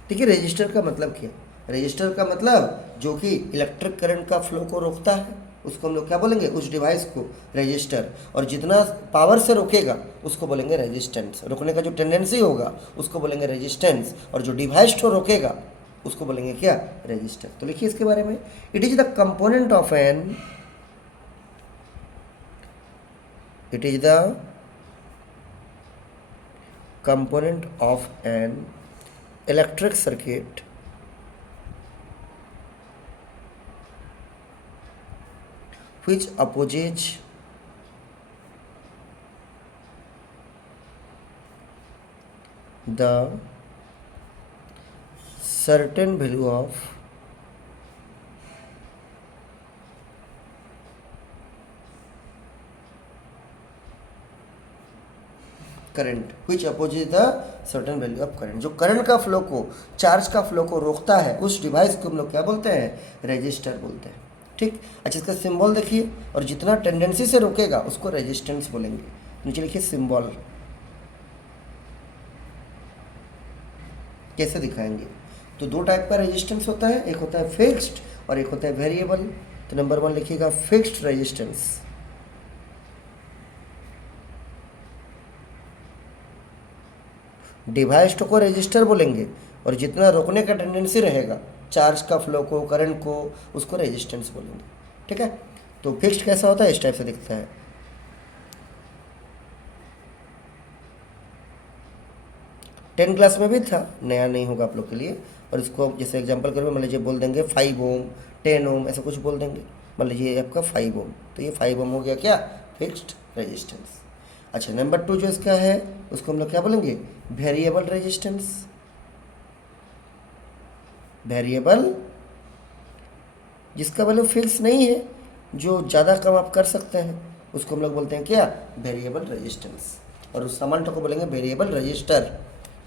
देखिए रजिस्टर का मतलब क्या है? रजिस्टर का मतलब जो कि इलेक्ट्रिक करंट का फ्लो को रोकता है, उसको हम लोग क्या बोलेंगे, उस डिवाइस को रजिस्टर। और जितना पावर से रोकेगा उसको बोलेंगे रेजिस्टेंस, रोकने का जो टेंडेंसी होगा उसको बोलेंगे रेजिस्टेंस, और जो डिवाइस को रोकेगा उसको बोलेंगे क्या, रजिस्टर। तो लिखिए इसके बारे में, it is the component of an, इट इज द component of an electric circuit which opposes the certain value of current, which opposite the certain value of current, जो करंट का फ्लो को, चार्ज का फ्लो को रोकता है, उस डिवाइस को हम लोग क्या बोलते हैं, रेजिस्टर बोलते हैं। ठीक, अच्छा इसका सिंबल देखिए, और जितना टेंडेंसी से रोकेगा उसको रेजिस्टेंस बोलेंगे। नीचे लिखिए सिंबल, कैसे दिखाएंगे, तो 2 टाइप का रेजिस्टेंस होता है, एक होता है फिक्स्ड और एक होता है वेरिएबल। तो नंबर 1 लिखिएगा फिक्स्ड रेजिस्टेंस, डिवाइस को रेजिस्टर बोलेंगे, और जितना रोकने का टेंडेंसी रहेगा चार्ज का फ्लो को, करंट को, उसको रेजिस्टेंस बोलेंगे। ठीक है, तो फिक्स्ड कैसा होता है, इस टाइप से दिखता है। 10 क्लास में भी था, नया नहीं होगा आप लोग के लिए। और इसको जैसे एग्जांपल करें, मान लीजिए बोल देंगे 5 ओम, 10 ओम, ऐसा कुछ बोल देंगे। मान लीजिए आपका 5 ओम, तो ये 5 ओम हो गया क्या, फिक्स्ड रेजिस्टेंस। अच्छा, नंबर 2 जो इसका है उसको हम लोग क्या बोलेंगे, वेरिएबल रेजिस्टेंस। वेरिएबल जिसका वैल्यू फिक्स नहीं है, जो ज़्यादा कम आप कर सकते हैं, उसको हम लोग बोलते हैं क्या, वेरिएबल रेजिस्टेंस। और उस सामान को बोलेंगे वेरिएबल रजिस्टर।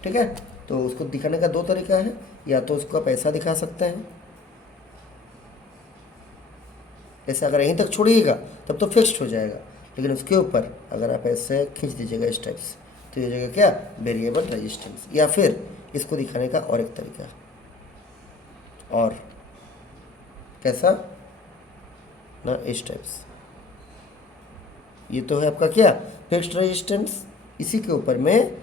ठीक है, तो उसको दिखाने का दो तरीका है, या तो उसको आप ऐसा दिखा सकते हैं, ऐसे अगर यहीं तक छोड़िएगा तब तो फिक्स्ड हो जाएगा, लेकिन उसके ऊपर अगर आप ऐसे खींच दीजिएगा इस टाइप से, तो ये जगह क्या, वेरिएबल रेजिस्टेंस। या फिर इसको दिखाने का और एक तरीका, और कैसा ना, इस टाइप से। ये तो है आपका क्या, फिक्स्ड रेजिस्टेंस। इसी के ऊपर में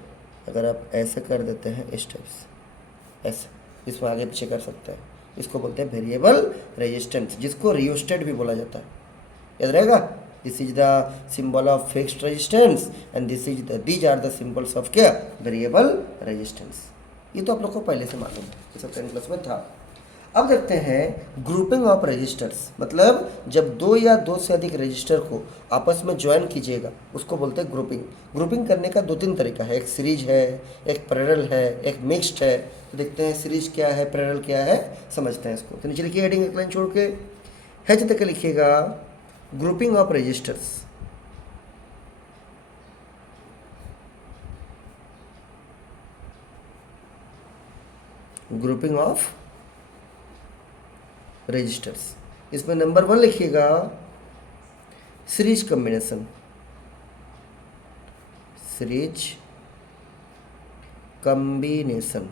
अगर आप ऐसे कर देते हैं इस टाइप से, ऐसे इसमें आगे पीछे कर सकते हैं, इसको बोलते हैं वेरिएबल रेजिस्टेंस, जिसको रियोस्टेट भी बोला जाता है। याद रहेगा, this is the symbol of fixed resistance and these are the symbols of क्या, वेरिएबल रेजिस्टेंस। ये तो आप लोग को पहले से मालूम है, ये सब 10 क्लास में था। अब देखते हैं ग्रुपिंग ऑफ रजिस्टर्स, मतलब जब दो या दो से अधिक रजिस्टर को आपस में ज्वाइन कीजिएगा उसको बोलते हैं ग्रुपिंग। ग्रुपिंग करने का 2-3 तरीका है, एक सीरीज है, एक पैरेलल है, एक मिक्स्ड है। तो देखते हैं सीरीज क्या है, पैरेलल क्या है, समझते हैं इसको। तो नीचे लिखिए हेडिंग एक लाइन छोड़ के, है तक लिखिएगा grouping of registers. Grouping of registers, इसमें नंबर 1 लिखिएगा सीरीज कॉम्बिनेशन। सीरीज कॉम्बिनेशन,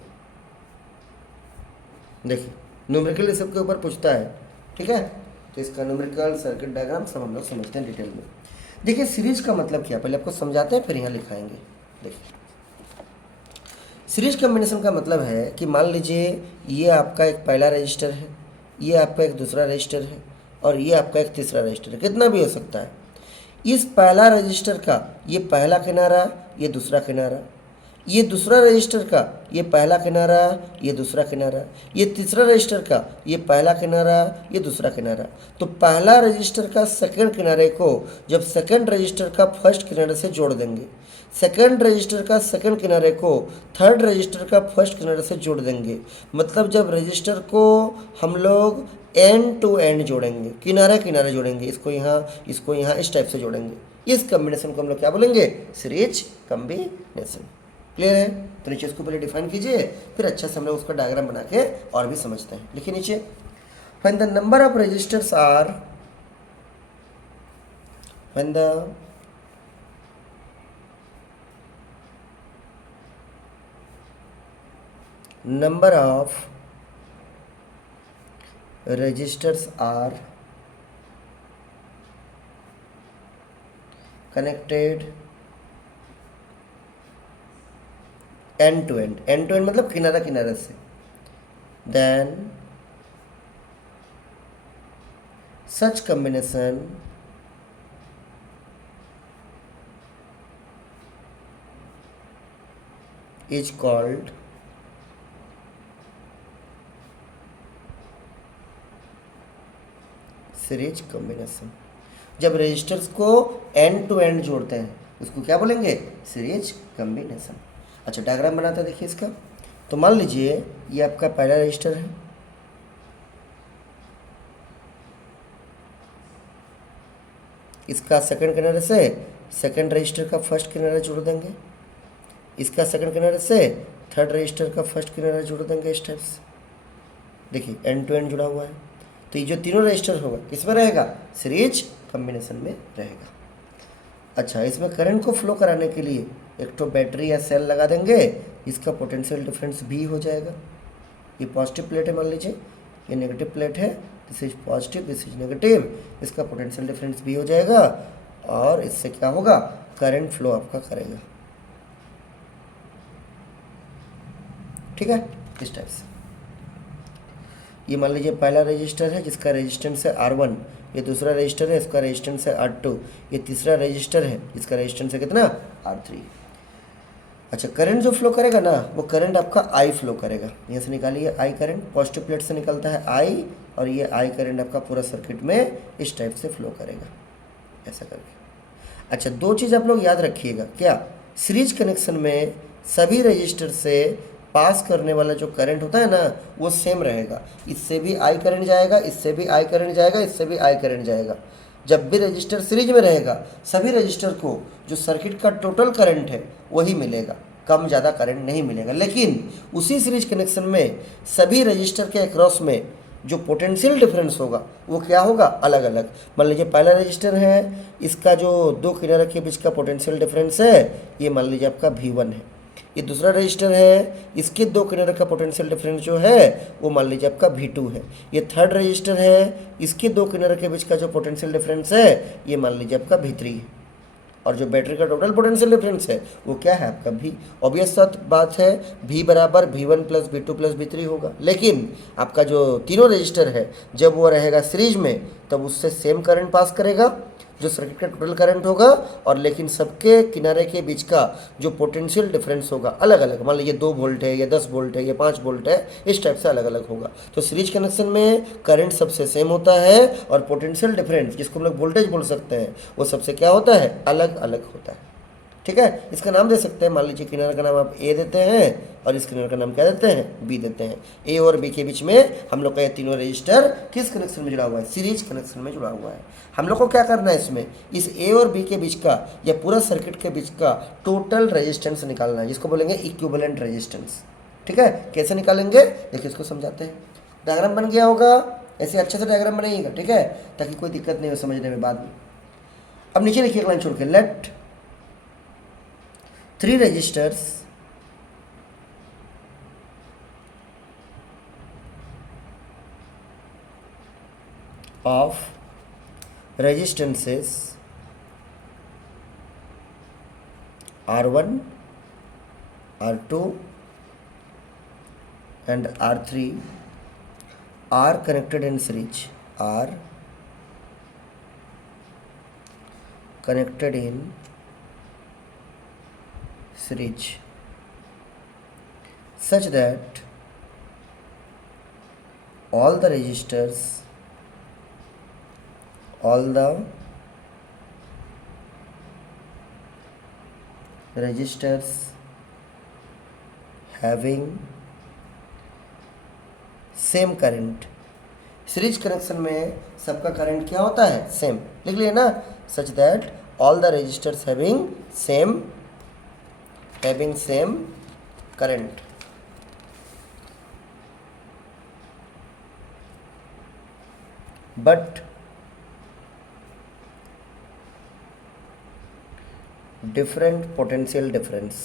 देखिए न्यूमेरिकल सबके ऊपर पूछता है, ठीक है, तो इसका न्यूमेरिकल सर्किट डायग्राम सब हम लोग समझते हैं डिटेल में। देखिए सीरीज का मतलब क्या, पहले आपको समझाते हैं फिर यहाँ लिखाएंगे। देखिए सीरीज कॉम्बिनेशन का मतलब है कि मान लीजिए ये आपका एक पहला रजिस्टर है, ये आपका एक दूसरा रजिस्टर है, और ये आपका एक तीसरा रजिस्टर है, कितना भी हो सकता है। इस पहला रजिस्टर का ये पहला किनारा, ये दूसरा किनारा, ये दूसरा रजिस्टर का ये पहला किनारा, ये दूसरा किनारा, ये तीसरा रजिस्टर का ये पहला किनारा, ये दूसरा किनारा। तो पहला रजिस्टर का सेकंड किनारे को जब सेकंड रजिस्टर का फर्स्ट किनारे से जोड़ देंगे, सेकंड रजिस्टर का सेकंड किनारे को थर्ड रजिस्टर का फर्स्ट किनारे से जोड़ देंगे, मतलब जब रजिस्टर को हम लोग एंड टू एंड जोड़ेंगे, किनारे किनारे जोड़ेंगे, इसको यहाँ इस टाइप से जोड़ेंगे, इस कॉम्बिनेशन को हम लोग क्या बोलेंगे, सीरीज कॉम्बिनेशन। क्लियर है? तो नीचे इसको पहले डिफाइन कीजिए, फिर अच्छा से हम लोग उसका डायग्राम बना के और भी समझते हैं। लिखिए नीचे, when the number of registers are, when the number of registers are connected end to end, end to end मतलब किनारा किनारे से, then such combination is called series combination. जब रजिस्टर्स को एंड टू एंड जोड़ते हैं उसको क्या बोलेंगे, सीरीज कॉम्बिनेशन। अच्छा डायग्राम बनाता है, देखिए इसका। तो मान लीजिए ये आपका पहला रजिस्टर है, इसका सेकंड किनारे से सेकंड रजिस्टर का फर्स्ट किनारा जोड़ देंगे, इसका सेकंड किनारे से थर्ड रजिस्टर का फर्स्ट किनारा जोड़ देंगे इस टाइप से। देखिए एंड टू एंड जुड़ा हुआ है, तो ये जो तीनों रजिस्टर होगा किसमें रहेगा, सीरीज कॉम्बिनेशन में रहेगा। अच्छा इसमें करंट को फ्लो कराने के लिए एक तो बैटरी या सेल लगा देंगे, इसका पोटेंशियल डिफरेंस भी हो जाएगा। ये पॉजिटिव प्लेट है, मान लीजिए ये नेगेटिव प्लेट है, this is positive this is negative, इसका पोटेंशियल डिफरेंस भी हो जाएगा, और इससे क्या होगा, करंट फ्लो आपका करेगा। ठीक है, इस टाइप से। ये मान लीजिए पहला रजिस्टर है जिसका रेजिस्टेंस है R1, ये दूसरा रजिस्टर है इसका रेजिस्टेंस है R2, ये तीसरा रजिस्टर है जिसका रेजिस्टेंस है कितना, R3। अच्छा, करंट जो फ्लो करेगा ना वो करंट आपका आई फ्लो करेगा। यहाँ से निकालिए आई करंट, पॉजिटिव प्लेट से निकलता है आई, और ये आई करंट आपका पूरा सर्किट में इस टाइप से फ्लो करेगा, ऐसा करके। अच्छा, दो चीज़ आप लोग याद रखिएगा, क्या? सीरीज कनेक्शन में सभी रजिस्टर से पास करने वाला जो करंट होता है ना वो सेम रहेगा। इससे भी आई करंट जाएगा, इससे भी आई करंट जाएगा, इससे भी आई करंट जाएगा। जब भी रजिस्टर सीरीज में रहेगा सभी रजिस्टर को जो सर्किट का टोटल करंट है वही मिलेगा, कम ज़्यादा करंट नहीं मिलेगा। लेकिन उसी सीरीज कनेक्शन में सभी रजिस्टर के अक्रॉस में जो पोटेंशियल डिफरेंस होगा वो क्या होगा? अलग अलग। मान लीजिए पहला रजिस्टर है, इसका जो दो किनारे के बीच का पोटेंशियल डिफरेंस है ये मान लीजिए आपका V1 है। ये दूसरा रजिस्टर है, इसके दो किनारे का पोटेंशियल डिफरेंस जो है वो मान लीजिए आपका V2 है। ये थर्ड रजिस्टर है, इसके दो किनारे के बीच का जो पोटेंशियल डिफरेंस है ये मान लीजिए आपका V3 है। और जो बैटरी का टोटल पोटेंशियल डिफरेंस है वो क्या है आपका V। ऑब्वियस बात है V बराबर V1 plus V2 plus V3 होगा। लेकिन आपका जो तीनों रजिस्टर है जब वो रहेगा सीरीज में तब उससे सेम करंट पास करेगा जो सर्किट का टोटल करंट होगा, और लेकिन सबके किनारे के बीच का जो पोटेंशियल डिफरेंस होगा अलग अलग। मान लीजिए 2 वोल्ट है, ये 10 वोल्ट है, ये 5 वोल्ट है, इस टाइप से अलग अलग होगा। तो सीरीज कनेक्शन में करंट सबसे सेम होता है और पोटेंशियल डिफरेंस जिसको हम लोग वोल्टेज बोल सकते हैं वो सबसे क्या होता है? अलग अलग होता है। ठीक है, इसका नाम दे सकते हैं। मान लीजिए किनारे का नाम आप ए देते हैं और इस किनारे का नाम क्या देते हैं? बी देते हैं। ए और बी के बीच में हम लोग का ये तीनों रजिस्टर किस कनेक्शन में जुड़ा हुआ है? सीरीज कनेक्शन में जुड़ा हुआ है। हम लोग को क्या करना है इसमें? इस ए और बी के बीच का या पूरा सर्किट के बीच का टोटल रेजिस्टेंस निकालना है, जिसको बोलेंगे इक्विवेलेंट रेजिस्टेंस। ठीक है, कैसे निकालेंगे देखिए, इसको समझाते हैं। डायग्राम बन गया होगा, ऐसे अच्छे से डायग्राम बनाइएगा, ठीक है, ताकि कोई दिक्कत नहीं हो समझने में बाद में। अब नीचे लिखिए लाइन छोड़ के, late 3 registers of resistances R1, R2 and R3 are connected in series, are connected in series such that all the registers having same current। Series connection में सबका करंट क्या होता है? सेम। लिख लिए ना, such that all the registers having same current। but different potential difference।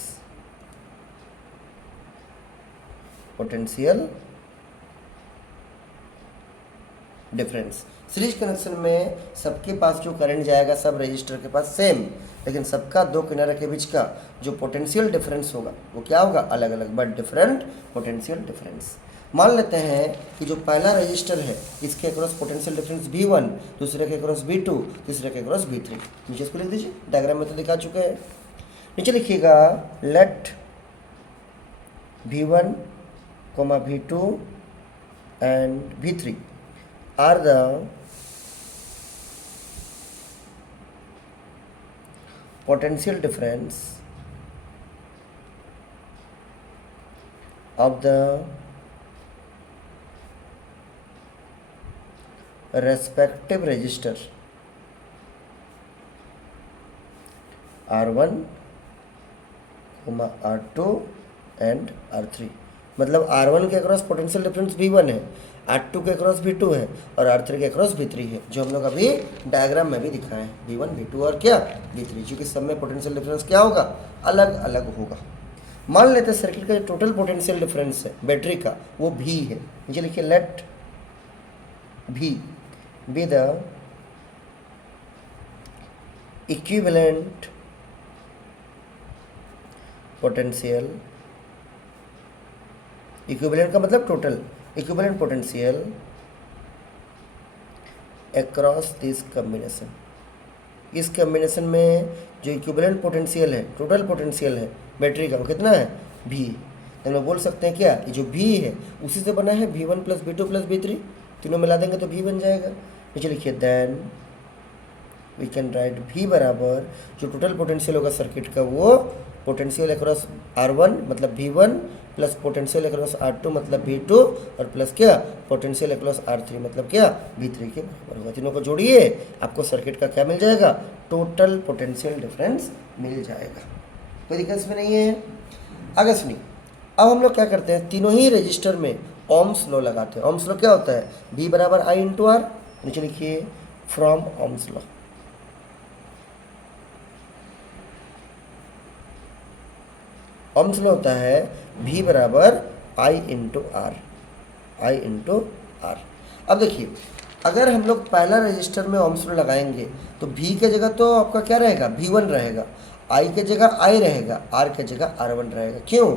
Series connection में सबके पास जो करंट जाएगा सब रजिस्टर के पास सेम, लेकिन सबका दो किनारे के बीच का जो पोटेंशियल डिफरेंस होगा वो क्या होगा? अलग अलग, बट डिफरेंट पोटेंशियल डिफरेंस। मान लेते हैं कि जो पहला रजिस्टर है इसके अक्रॉस पोटेंशियल डिफरेंस V1, दूसरे के अक्रॉस V2, तीसरे के अक्रॉस V3। नीचे इसको लिख दीजिए, डायग्राम में तो दिखा चुके हैं। नीचे लिखिएगा, late V1, V2 and V3 are the potential difference of the respective register R1, R2 and R3। मतलब R1 के अक्रॉस पोटेंशियल डिफरेंस V1 है, R2 के अक्रॉस V2 है और R3 के अक्रॉस V3 है, जो हम लोग अभी डायग्राम में भी दिखाए हैं, V1, V2 और क्या V3। क्योंकि सब में पोटेंशियल डिफरेंस क्या होगा? अलग अलग होगा। मान लेते हैं सर्किट का जो टोटल पोटेंशियल डिफरेंस है बैटरी का वो V है। नीचे लिखिए, let V be the equivalent potential। Equivalent का मतलब total, equivalent potential across this combination. इस कॉम्बिनेशन में जो इक्विवेलेंट पोटेंशियल है, टोटल पोटेंशियल है बैटरी का, वो कितना है V। तो हम बोल सकते हैं क्या, ये जो V है उसी से बना है V1 plus V2 plus V3, तीनों मिला देंगे तो V बन जाएगा। नीचे लिखिए then we can write V बराबर जो टोटल पोटेंशियल होगा सर्किट का वो पोटेंशियल अक्रॉस R1 मतलब V1 plus potential across R2 मतलब V2 और प्लस क्या पोटेंशियल अक्रॉस R3 मतलब क्या V3 के बराबर होगा। तीनों को जोड़िए आपको सर्किट का क्या मिल जाएगा, टोटल पोटेंशियल डिफरेंस मिल जाएगा। कोई दिक्कत इसमें नहीं है। आगे सुनिए, अब हम लोग क्या करते हैं, तीनों ही रजिस्टर में ओम्स लॉ लगाते हैं। ओम्स लॉ क्या होता है, V बराबर I इंटू आर। नीचे लिखिए from Ohm's law. Ohm's law होता है V बराबर I into R, I into R. अब देखिए अगर हम लोग पहला रजिस्टर में ओम्स लॉ लगाएंगे तो V के जगह तो आपका क्या रहेगा, V1 रहेगा, I के जगह I रहेगा, R के जगह R1 रहेगा। क्यों,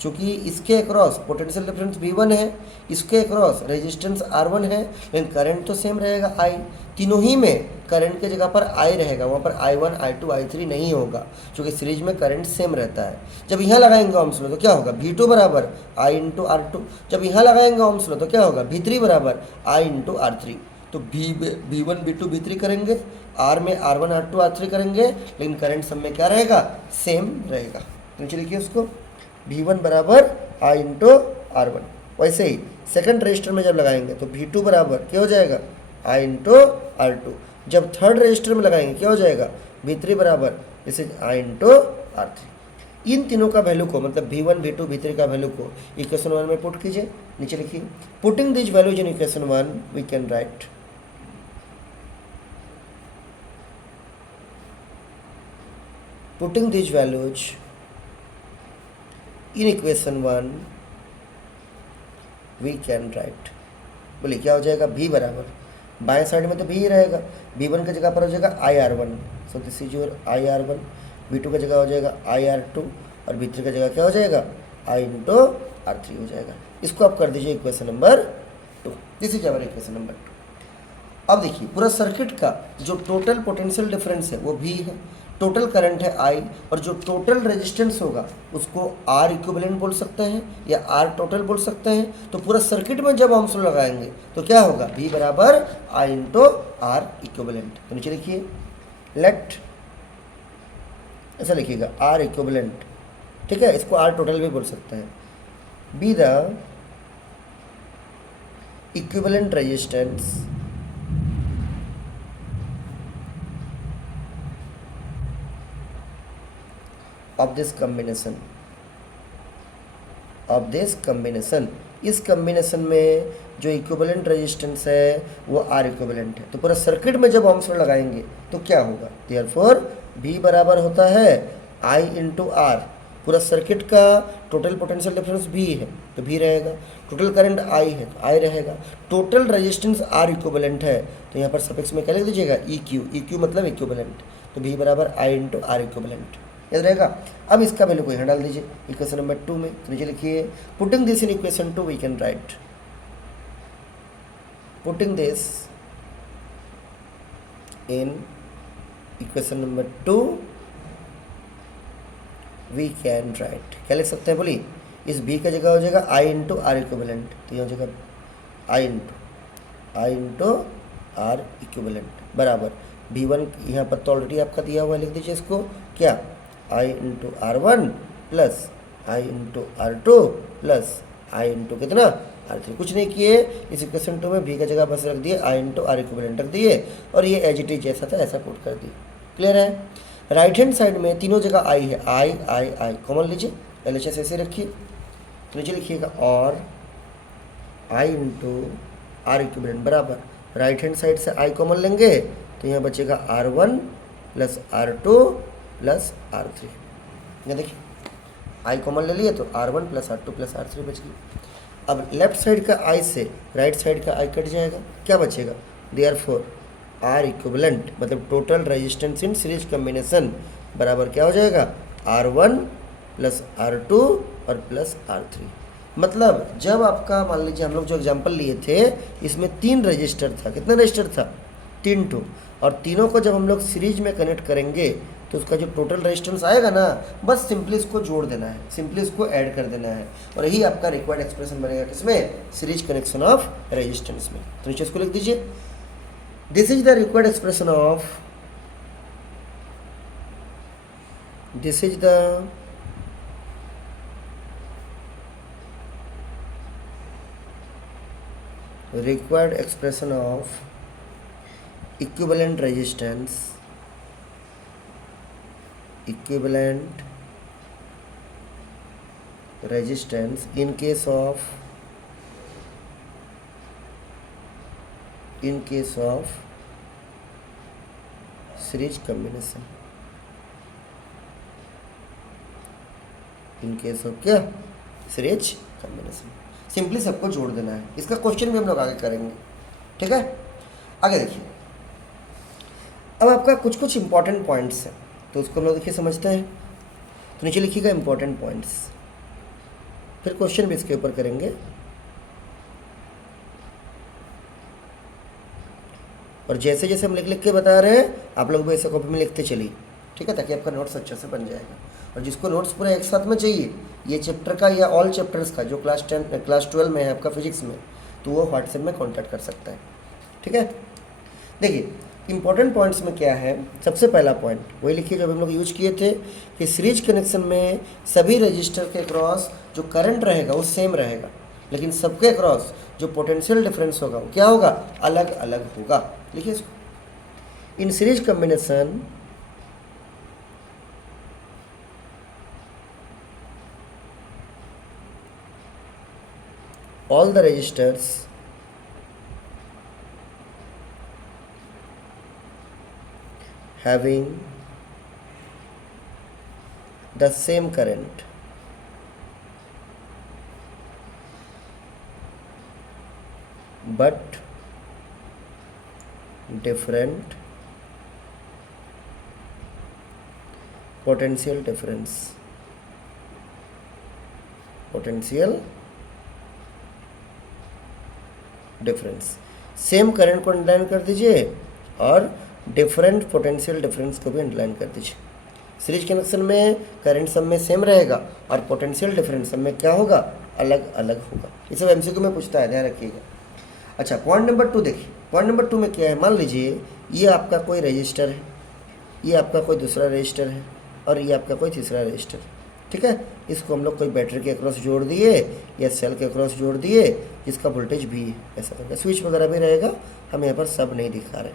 क्योंकि इसके अक्रॉस पोटेंशियल डिफरेंस V1 है, इसके अक्रॉस रेजिस्टेंस R1 है, लेकिन करंट तो सेम रहेगा I। तीनों ही में करंट के जगह पर I रहेगा, वहाँ पर I1 I2 I3 नहीं होगा, क्योंकि सीरीज में करंट सेम रहता है। जब यहाँ लगाएंगे ओम्स लॉ तो क्या होगा, V2 बराबर I इंटू R2। जब यहाँ लगाएंगे ओम्स लॉ तो क्या होगा, V3 बराबर I इंटू R3। तो V1 V2 V3 करेंगे, R में R1 R2 R3 करेंगे, लेकिन करंट सब में क्या रहेगा, सेम रहेगा। तो नीचे लिखिए उसको V1 बराबर I इंटू R1। वैसे ही सेकंड रजिस्टर में जब लगाएंगे तो V2 बराबर क्या हो जाएगा, I इंटू R2। जब थर्ड रजिस्टर में लगाएंगे क्या हो जाएगा, V3 बराबर this is I into R3। इन तीनों का वैल्यू को मतलब V1 V2 V3 का वैल्यू को इक्वेशन 1 में पुट कीजिए। नीचे लिखिए putting this values in equation 1 we can write putting these values in equation 1 we can write, बोलिए क्या हो जाएगा, V बराबर बाएं साइड में तो V ही रहेगा, V1 की जगह पर हो जाएगा IR1, so this is your IR1। V2 की जगह हो जाएगा IR2 और V3 की जगह क्या हो जाएगा, I इंटू R3 हो जाएगा। इसको आप कर दीजिए equation number 2। This is our equation number 2। अब देखिए पूरा सर्किट का जो टोटल पोटेंशियल डिफरेंस है वो V है, टोटल करंट है I, और जो टोटल रेजिस्टेंस होगा उसको R इक्विवेलेंट बोल सकते हैं या R टोटल बोल सकते हैं। तो पूरा सर्किट में जब ओम्स लॉ लगाएंगे तो क्या होगा, V बराबर I इंटू R इक्विवेलेंट। तो नीचे लिखिए लेट, ऐसा लिखिएगा R इक्विवेलेंट, ठीक है, इसको R टोटल भी बोल सकते हैं, be the equivalent resistance of this combination, इस कम्बिनेशन में जो इक्विवेलेंट रेजिस्टेंस है वो R इक्विवेलेंट है। तो पूरा सर्किट में जब ओम्स लॉ लगाएंगे तो क्या होगा, देयरफॉर V बराबर होता है I इंटू R। पूरा सर्किट का टोटल पोटेंशियल डिफरेंस V है तो V रहेगा, टोटल करंट I है तो I रहेगा, टोटल रेजिस्टेंस R इक्विवेलेंट है तो यहाँ पर सफिक्स में क्या लिख दीजिएगा, EQ मतलब इक्विवेलेंट। तो V बराबर I इंटू R इक्विवेलेंट याद रहेगा। अब इसका वैल्यू को यहाँ डाल दीजिए इक्वेशन नंबर 2 में। तो नीचे लिखिए putting this in equation 2 we can write, putting this in equation number 2 we can write, क्या लिख सकते हैं बोलिए, इस B का जगह हो जाएगा I इंटू R इक्विवेलेंट, तो यहाँ हो जाएगा I इंटू R इक्विवेलेंट बराबर V1 यहाँ पर तो ऑलरेडी आपका दिया हुआ है, लिख दीजिए इसको क्या, I into R1 plus I into R2 plus I into कितना R3। कुछ नहीं किए, इस इक्वेशन 2 में V का जगह बस रख दिए, I इंटू R इक्विवेलेंट रख दिए और ये एज इट इज जैसा था ऐसा पुट कर दिए। क्लियर है। राइट हैंड साइड में तीनों जगह I है, I कॉमन लीजिए, LHS ऐसे रखिए। तो नीचे लिखिएगा और I इंटू R इक्विवेलेंट बराबर राइट हैंड साइड से I कॉमन लेंगे तो यहाँ बचेगा R1 plus R2 plus R3। यहाँ देखिए I कॉमन ले लिए तो R1 plus R2 plus R3 बच गई। अब लेफ्ट साइड का I से राइट साइड का I कट जाएगा, क्या बचेगा, देयरफॉर R इक्विवेलेंट मतलब total resistance in series combination बराबर क्या हो जाएगा, R1 प्लस R2 और प्लस R3। मतलब जब आपका मान लीजिए हम लोग जो एग्जांपल लिए थे इसमें 3 रजिस्टर था, कितना रजिस्टर था, 3 ठो। और तीनों को जब हम लोग सीरीज में कनेक्ट करेंगे तो उसका जो टोटल रेजिस्टेंस आएगा ना, बस सिंपली इसको जोड़ देना है, सिंपली इसको ऐड कर देना है, और यही आपका रिक्वायर्ड एक्सप्रेशन बनेगा किसमें, सीरीज कनेक्शन ऑफ रेजिस्टेंस में। तो नीचे इसको लिख दीजिए, this is the required expression of, this is the required expression of equivalent resistance, equivalent resistance in case of series combination, in case of क्या, सीरीज कॉम्बिनेशन। सिंपली सबको जोड़ देना है, इसका क्वेश्चन भी हम लोग आगे करेंगे, ठीक है। आगे देखिए, अब आपका कुछ कुछ इंपॉर्टेंट पॉइंट्स हैं, तो उसको हम लोग देखिए समझते हैं। तो नीचे लिखिएगा इंपॉर्टेंट पॉइंट्स, फिर क्वेश्चन भी इसके ऊपर करेंगे, और जैसे जैसे हम लिख लिख के बता रहे हैं आप लोग भी ऐसे कॉपी में लिखते चलिए, ठीक है, ताकि आपका नोट्स अच्छे से बन जाएगा। और जिसको नोट्स पूरा एक साथ में चाहिए, ये चैप्टर का या ऑल चैप्टर्स का जो क्लास 12 में है आपका फिजिक्स में, तो वो व्हाट्सएप में कांटेक्ट कर सकता है, ठीक है। देखिए इंपॉर्टेंट पॉइंट्स में क्या है, सबसे पहला पॉइंट वही लिखिए जो हम लोग यूज किए थे कि सीरीज कनेक्शन में सभी रजिस्टर के क्रॉस जो करंट रहेगा वो सेम रहेगा, लेकिन सबके क्रॉस जो पोटेंशियल डिफरेंस होगा वो क्या होगा, अलग अलग होगा। लिखिए इसको, in series combination all the resistors having the same current but different potential difference, same current को अंडरलाइन कर दीजिए और डिफरेंट पोटेंशियल डिफरेंस को भी अंडरलाइन कर दीजिए। सीरीज कनेक्शन में करंट सब में सेम रहेगा और पोटेंशियल डिफरेंस सब में क्या होगा, अलग अलग होगा। ये सब एमसीक्यू में पूछता है, ध्यान रखिएगा। अच्छा, पॉइंट नंबर 2 देखिए, पॉइंट नंबर 2 में क्या है, मान लीजिए ये आपका कोई रजिस्टर है, ये आपका कोई दूसरा रजिस्टर है, और ये आपका कोई तीसरा रजिस्टर, ठीक है। इसको हम लोग कोई बैटरी के अक्रॉस जोड़ दिए या सेल के अक्रॉस जोड़ दिए, जिसका वोल्टेज भी ऐसा करके स्विच वगैरह भी रहेगा, हम यहाँ पर सब नहीं दिखा रहे।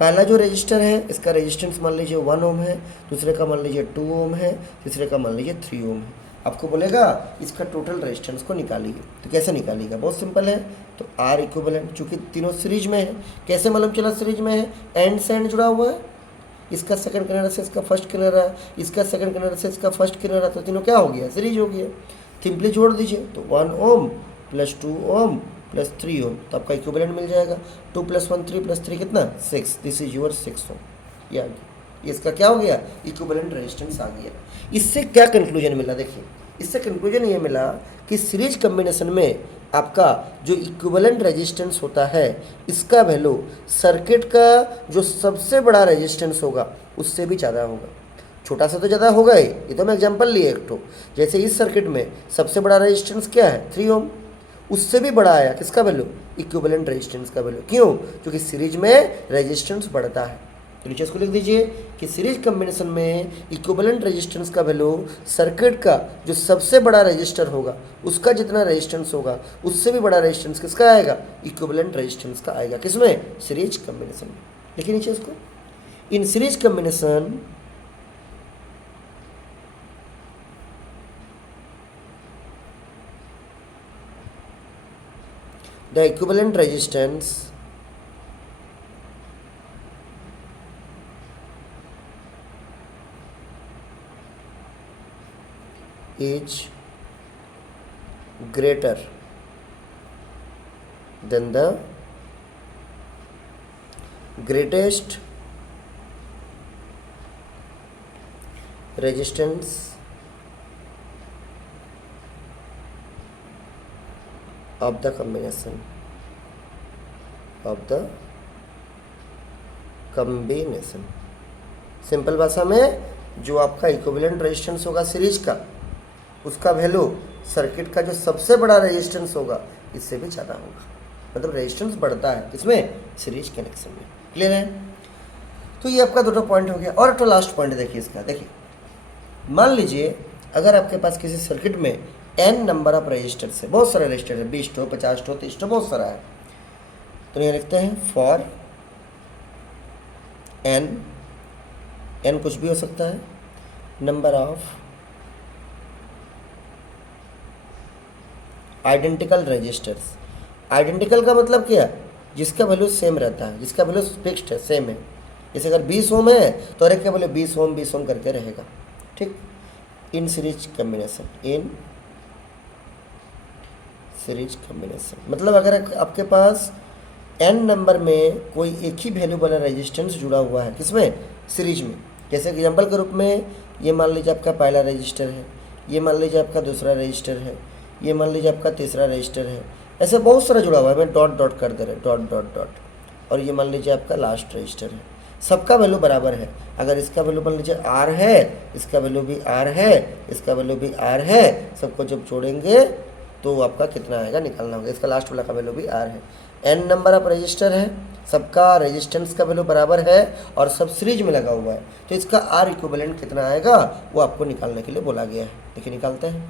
पहला जो रजिस्टर है इसका रेजिस्टेंस मान लीजिए 1 ओम है, दूसरे का मान लीजिए 2 ओम है, तीसरे का मान लीजिए 3 ओम है। आपको बोलेगा इसका टोटल रेजिस्टेंस को निकालिए, तो कैसे निकालिएगा, बहुत सिंपल है। तो आर इक्विवेलेंट, चूँकि तीनों सीरीज में है, कैसे मालूम चला सीरीज में है, एंड से एंड जुड़ा हुआ है, इसका सेकंड किनारा से इसका फर्स्ट किनारा, इसका सेकंड किनारा से इसका फर्स्ट किनारा, तो तीनों क्या हो गया, सीरीज हो गया। सिंपली जोड़ दीजिए, तो 1 ओम प्लस 2 ओम प्लस 3 ओम, तो आपका इक्विवेलेंट मिल जाएगा। 2 + 1 3 + 3 कितना, 6, दिस इज योर 6 ओम। ये आ गया, इसका क्या हो गया, इक्विवेलेंट रेजिस्टेंस आ गया। इससे क्या कंक्लूजन मिला, देखिए इससे कंक्लूजन ये मिला कि सीरीज कॉम्बिनेशन में आपका जो इक्विवेलेंट रेजिस्टेंस होता है, इसका वैल्यू सर्किट का जो सबसे बड़ा रेजिस्टेंस होगा उससे भी ज़्यादा होगा। छोटा सा तो ज़्यादा होगा ही, ये तो मैं एग्जांपल लिए एक तो, जैसे इस सर्किट में सबसे बड़ा रेजिस्टेंस क्या है, 3 ओम, उससे भी बड़ा आया किसका वैल्यू, इक्विवेलेंट रेजिस्टेंस का वैल्यू। क्यों, क्योंकि सीरीज में रेजिस्टेंस बढ़ता है। तो नीचे इसको लिख दीजिए कि सीरीज कॉम्बिनेशन में इक्विवेलेंट रेजिस्टेंस का वैल्यू सर्किट का जो सबसे बड़ा रेजिस्टर होगा उसका जितना रेजिस्टेंस होगा उससे भी बड़ा रेजिस्टेंस किसका आएगा, इक्विवेलेंट रेजिस्टेंस का आएगा, किसमें, सीरीज कॉम्बिनेशन में। लिखिए नीचे इसको, in series combination the equivalent resistance is greater than the greatest resistance of the combination of the combination. Simple भाषा में जो आपका इक्विवेलेंट रेजिस्टेंस होगा सीरीज का, उसका वैल्यू सर्किट का जो सबसे बड़ा रेजिस्टेंस होगा इससे भी ज़्यादा होगा। मतलब रेजिस्टेंस बढ़ता है इसमें, सीरीज कनेक्शन में। क्लियर है? तो ये आपका दो पॉइंट हो गया। और तो लास्ट पॉइंट देखिए इसका। देखिए मान लीजिए अगर आपके पास किसी सर्किट में n नंबर ऑफ रजिस्टर्स है, बहुत सारे रजिस्टर है, 20 ठो 50 ठो 30 ठो बहुत सारा है, तो ये लिखते हैं फॉर n कुछ भी हो सकता है, number of identical registers. Identical का मतलब क्या है? जिसका वैल्यू सेम रहता है, जिसका वैल्यू फिक्स्ड है, सेम है। जैसे अगर 20 ओम है तो हर एक का वैल्यू 20 ओम करके रहेगा। ठीक, in series combination, in series combination मतलब अगर आपके पास n नंबर में कोई एक ही वैल्यू वाला रेजिस्टेंस जुड़ा हुआ है, किसमें? सीरीज में। जैसे एग्जाम्पल के रूप में ये मान लीजिए आपका पहला रजिस्टर है, ये मान लीजिए आपका दूसरा रजिस्टर है, ये मान लीजिए आपका तीसरा रजिस्टर है, ऐसे बहुत सारा जुड़ा हुआ है। मैं डॉट डॉट कर दे रहे, डॉट डॉट डॉट, और ये मान लीजिए आपका लास्ट रजिस्टर है। सबका वैल्यू बराबर है। अगर इसका वैल्यू मान लीजिए R है, इसका वैल्यू भी R है, इसका वैल्यू भी R है, सबको जब जोड़ेंगे तो आपका कितना आएगा निकालना होगा। इसका लास्ट वाला का वैल्यू भी R है। n नंबर ऑफ रजिस्टर है, सबका रेजिस्टेंस का वैल्यू बराबर है और सब सीरीज में लगा हुआ है, तो इसका R इक्विवेलेंट कितना आएगा वो आपको निकालने के लिए बोला गया है। देखिए निकालते हैं।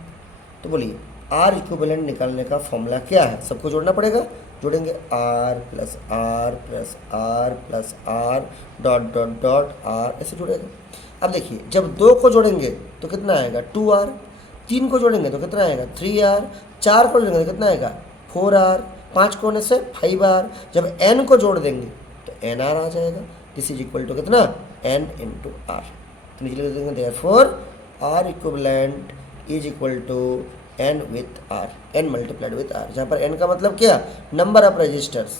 तो बोलिए R इक्विवेलेंट निकालने का फॉर्मूला क्या है? सबको जोड़ना पड़ेगा। जोड़ेंगे R plus R plus R plus R dot dot dot R, ऐसे जुड़ेगा। अब देखिए जब 2 को जोड़ेंगे तो कितना आएगा? 2R। 3 को जोड़ेंगे तो कितना आएगा? 3R। 4 को जोड़ेंगे तो कितना आएगा? 4R। 5 को होने से 5R। जब n को जोड़ देंगे तो nR आ जाएगा। दिस इज इक्वल टू कितना? n into R। तो नीचे लिख देंगे therefore R equivalent is equal to n with R, n multiplied with R, जहाँ पर n का मतलब क्या? नंबर ऑफ रजिस्टर्स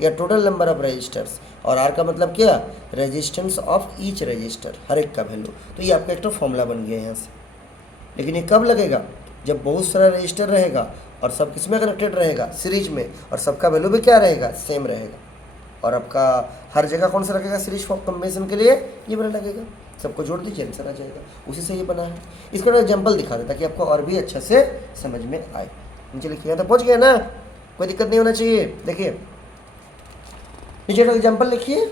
या टोटल नंबर ऑफ रजिस्टर्स, और R का मतलब क्या? रेजिस्टेंस ऑफ ईच रजिस्टर, हर एक का वैल्यू। तो ये आपका एक तो फॉर्मूला बन गया यहाँ से। लेकिन ये कब लगेगा? जब बहुत सारा रजिस्टर रहेगा और सब किस में कनेक्टेड रहेगा? सीरीज में, और सबका वैल्यू भी क्या रहेगा? सेम रहेगा। और आपका हर जगह कौन सा लगेगा सीरीज कॉम्बिनेशन के लिए? ये वाला लगेगा। सबको जोड़ दीजिए, आंसर आ जाएगा। उसी से ये बना है। इसका एग्जाम्पल दिखा दे ताकि आपको और भी अच्छे से समझ में आए। नीचे लिखिए, तो पहुँच गया ना, कोई दिक्कत नहीं होना चाहिए। देखिए नीचे एग्जाम्पल लिखिए,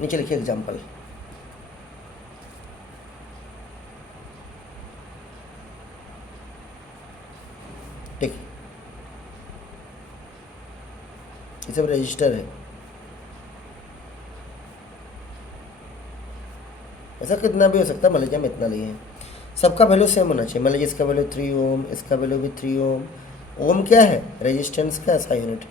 नीचे लिखिए एग्जाम्पल। ठीक, ये सब रजिस्टर है। ऐसा कितना भी हो सकता है, मान लीजिए हम इतना लिए हैं। सबका वैल्यू सेम होना चाहिए। मान लीजिए इसका वैल्यू 3 ओम, इसका वैल्यू भी 3 ओम। ओम क्या है? रेजिस्टेंस का ऐसा यूनिट।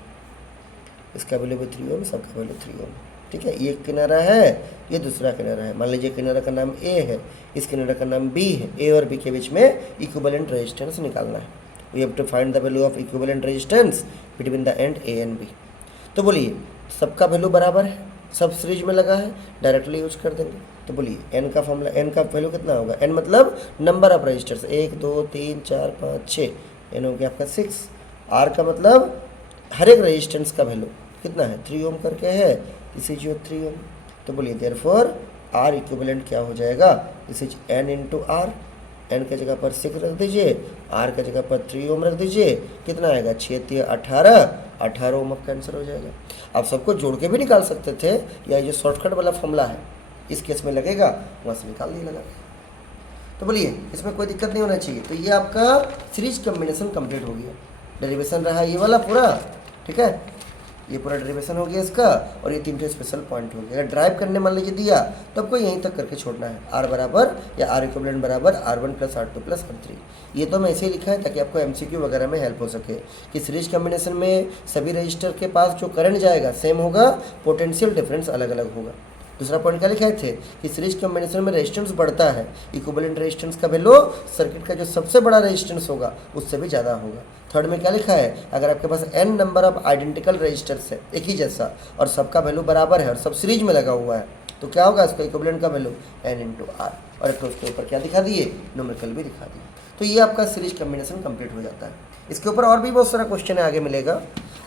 इसका वैल्यू भी 3 ओम, सबका वैल्यू 3 ओम। ठीक है, ये एक किनारा है, ये दूसरा किनारा है। मान लीजिए किनारा का नाम A है, इस किनारा का नाम B है। A और B के बीच में इक्विवेलेंट रेजिस्टेंस निकालना है। We have to find the value of equivalent resistance between the end A and B। तो बोलिए सबका वैल्यू बराबर है, सब सीरीज में लगा है, डायरेक्टली यूज कर देंगे। तो बोलिए n का फॉर्मूला, n का वैल्यू कितना होगा? n मतलब नंबर ऑफ रजिस्टर्स, 1 2 3 4 5 6, n हो गया आपका 6। R का मतलब हर एक रजिस्टेंस का वैल्यू कितना है? 3 ओम करके है, दिस इज योर 3 ओम। तो बोलिए देयरफॉर R इक्विवेलेंट क्या हो जाएगा? This is n into R। n के जगह पर 6 रख दीजिए, R के जगह पर 3 ओम रख दीजिए। कितना आएगा? 6 3 18, 18 ओम अब कैंसिल हो जाएगा। आप सबको जोड़ के भी निकाल सकते थे, या ये शॉर्टकट वाला फॉर्मूला है इस केस में लगेगा, वहाँ से निकाल दिया लगा। तो बोलिए इसमें कोई दिक्कत नहीं होना चाहिए। तो ये आपका सीरीज कम्बिनेशन कंप्लीट हो गया। डेरिवेशन रहा ये वाला पूरा, ठीक है, ये पूरा डेरिवेशन हो गया इसका, और ये 3 स्पेशल पॉइंट हो गया। अगर ड्राइव करने मान लीजिए दिया तो आपको यहीं तक करके छोड़ना है। R बराबर या R इक्विवेलेंट बराबर R1 plus R2 plus R3। ये तो मैं ऐसे ही लिखा है ताकि आपको MCQ वगैरह में हेल्प हो सके कि सीरीज कम्बिनेशन में सभी रजिस्टर के पास जो करंट जाएगा सेम होगा, पोटेंशियल डिफरेंस अलग अलग होगा। दूसरा पॉइंट क्या लिखाए थे कि सीरीज कम्बिनेशन में रेजिस्टेंस बढ़ता है, इक्विवेलेंट रेजिस्टेंस का वैल्यू सर्किट का जो सबसे बड़ा रेजिस्टेंस होगा उससे भी ज़्यादा होगा। थर्ड में क्या लिखा है? अगर आपके पास n number of identical registers है एक ही जैसा, और सबका वैल्यू बराबर है और सब सीरीज में लगा हुआ है, तो क्या होगा? इसका इक्विवेलेंट का वैल्यू n इंटू R। और एक तो उसके ऊपर क्या दिखा दिए? न्यूमेरिकल भी दिखा दिए। तो ये आपका सीरीज कम्बिनेशन कंप्लीट हो जाता है। इसके ऊपर और भी बहुत सारा क्वेश्चन है, आगे मिलेगा।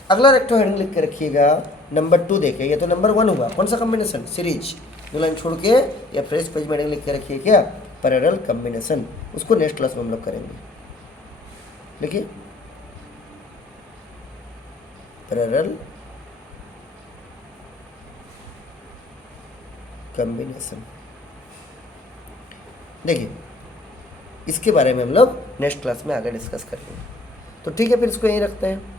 अगला रेक्टो हेडिंग लिख के रखिएगा नंबर 2 देखिए, ये तो नंबर 1 हुआ, कौन सा कॉम्बिनेशन, सीरीज, दो लाइन छोड़ के या फ्रेश पेज में हेडिंग लिख के रखिए क्या, पैरेलल कॉम्बिनेशन, उसको नेक्स्ट क्लास में हम लोग करेंगे। देखिए पैरेलल कॉम्बिनेशन, देखिए इसके बारे में हम लोग नेक्स्ट क्लास में आगे डिस्कस करेंगे। तो ठीक है, फिर इसको यहीं रखते हैं।